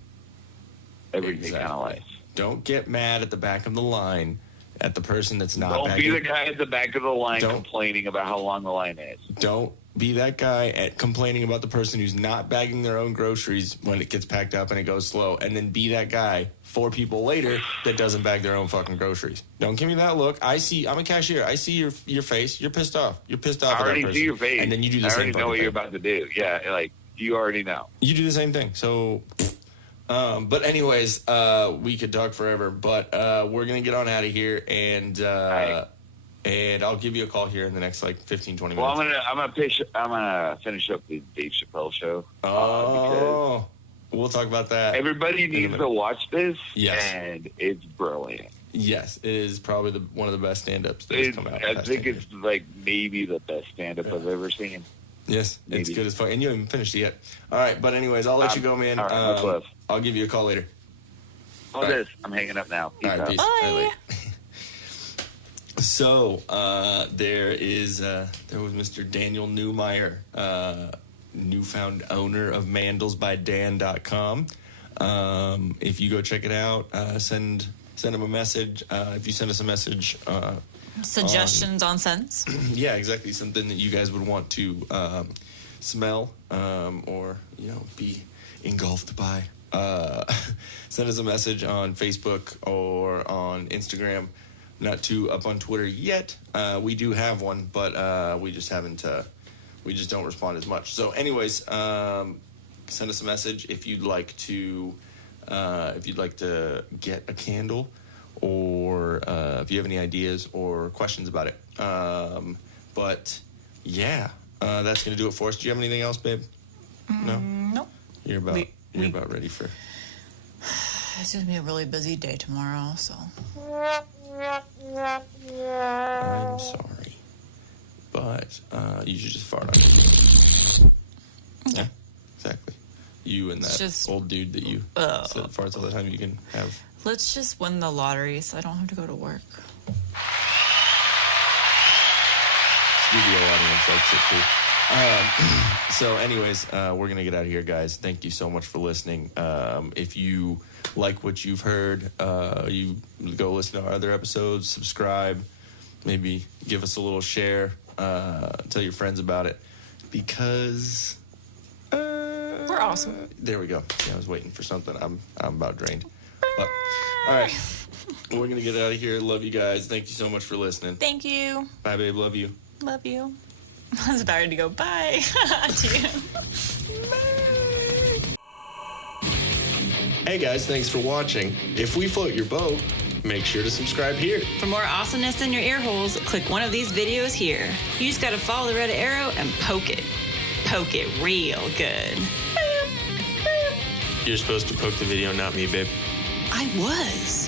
kind of life. Don't get mad at the back of the line at the person that's not Don't bagging. be the guy at the back of the line Don't- complaining about how long the line is. Don't be that guy at complaining about the person who's not bagging their own groceries when it gets packed up and it goes slow, and then be that guy 4 people later that doesn't bag their own fucking groceries. Don't give me that look. I'm a cashier. I see your face. You're pissed off. You're pissed off I at that already person. see your face. And then you do the I same already know fucking what you're thing. about to do. Yeah, like you already know. You do the same thing. So, but anyways, we could talk forever, but we're going to get on out of here, and I'll give you a call here in the next like 15, 20 minutes. Well, I'm gonna finish up the Dave Chappelle show. Oh, we'll talk about that. Everybody needs to watch this, Yes. and it's brilliant. Yes, it is probably one of the best stand-ups that has come out. in the I past think 10 it's like maybe the best stand-up I've ever seen. years. Yes, it's maybe. good as fuck. And you haven't finished it yet. All right, but anyways, I'll let you go, man. all right, much love. I'll give you a call later. All this, I'm hanging up now. Peace All right, out. peace. Bye. All right, later. So there was Mr. Daniel Newmeyer, newfound owner of MandlesByDan.com. If you go check it out, send him a message. If you send us a message, Suggestions on scents. yeah, exactly, something that you guys would want to smell or be engulfed by, send us a message on Facebook or on Instagram. Not too up on Twitter yet. We do have one, but we just haven't. We just don't respond as much. So, anyways, send us a message if you'd like to. If you'd like to get a candle, or if you have any ideas or questions about it. But yeah, that's gonna do it for us. Do you have anything else, babe? No. Nope. You're about We- about ready for. It's gonna be a really busy day tomorrow, so. I'm sorry, but you should just fart on it. Yeah, exactly. You and that Just- old dude that you Ugh. said farts all the time. You can have. Let's just win the lottery so I don't have to go to work. Studio audience likes it too. So, anyways, we're gonna get out of here, guys. Thank you so much for listening. If you like what you've heard, you go listen to our other episodes, subscribe, maybe give us a little share, tell your friends about it, because We're awesome. there we go. Yeah, I was waiting for something. I'm about drained. But, all right, we're gonna get out of here. Love you guys. Thank you so much for listening. Thank you. Bye, babe. Love you. Love you. I was about ready to go bye to you. Bye. Hey guys, thanks for watching. If we float your boat, make sure to subscribe here. For more awesomeness in your ear holes, click one of these videos here. You just gotta follow the red arrow and poke it. Poke it real good. You're supposed to poke the video, not me, babe. I was.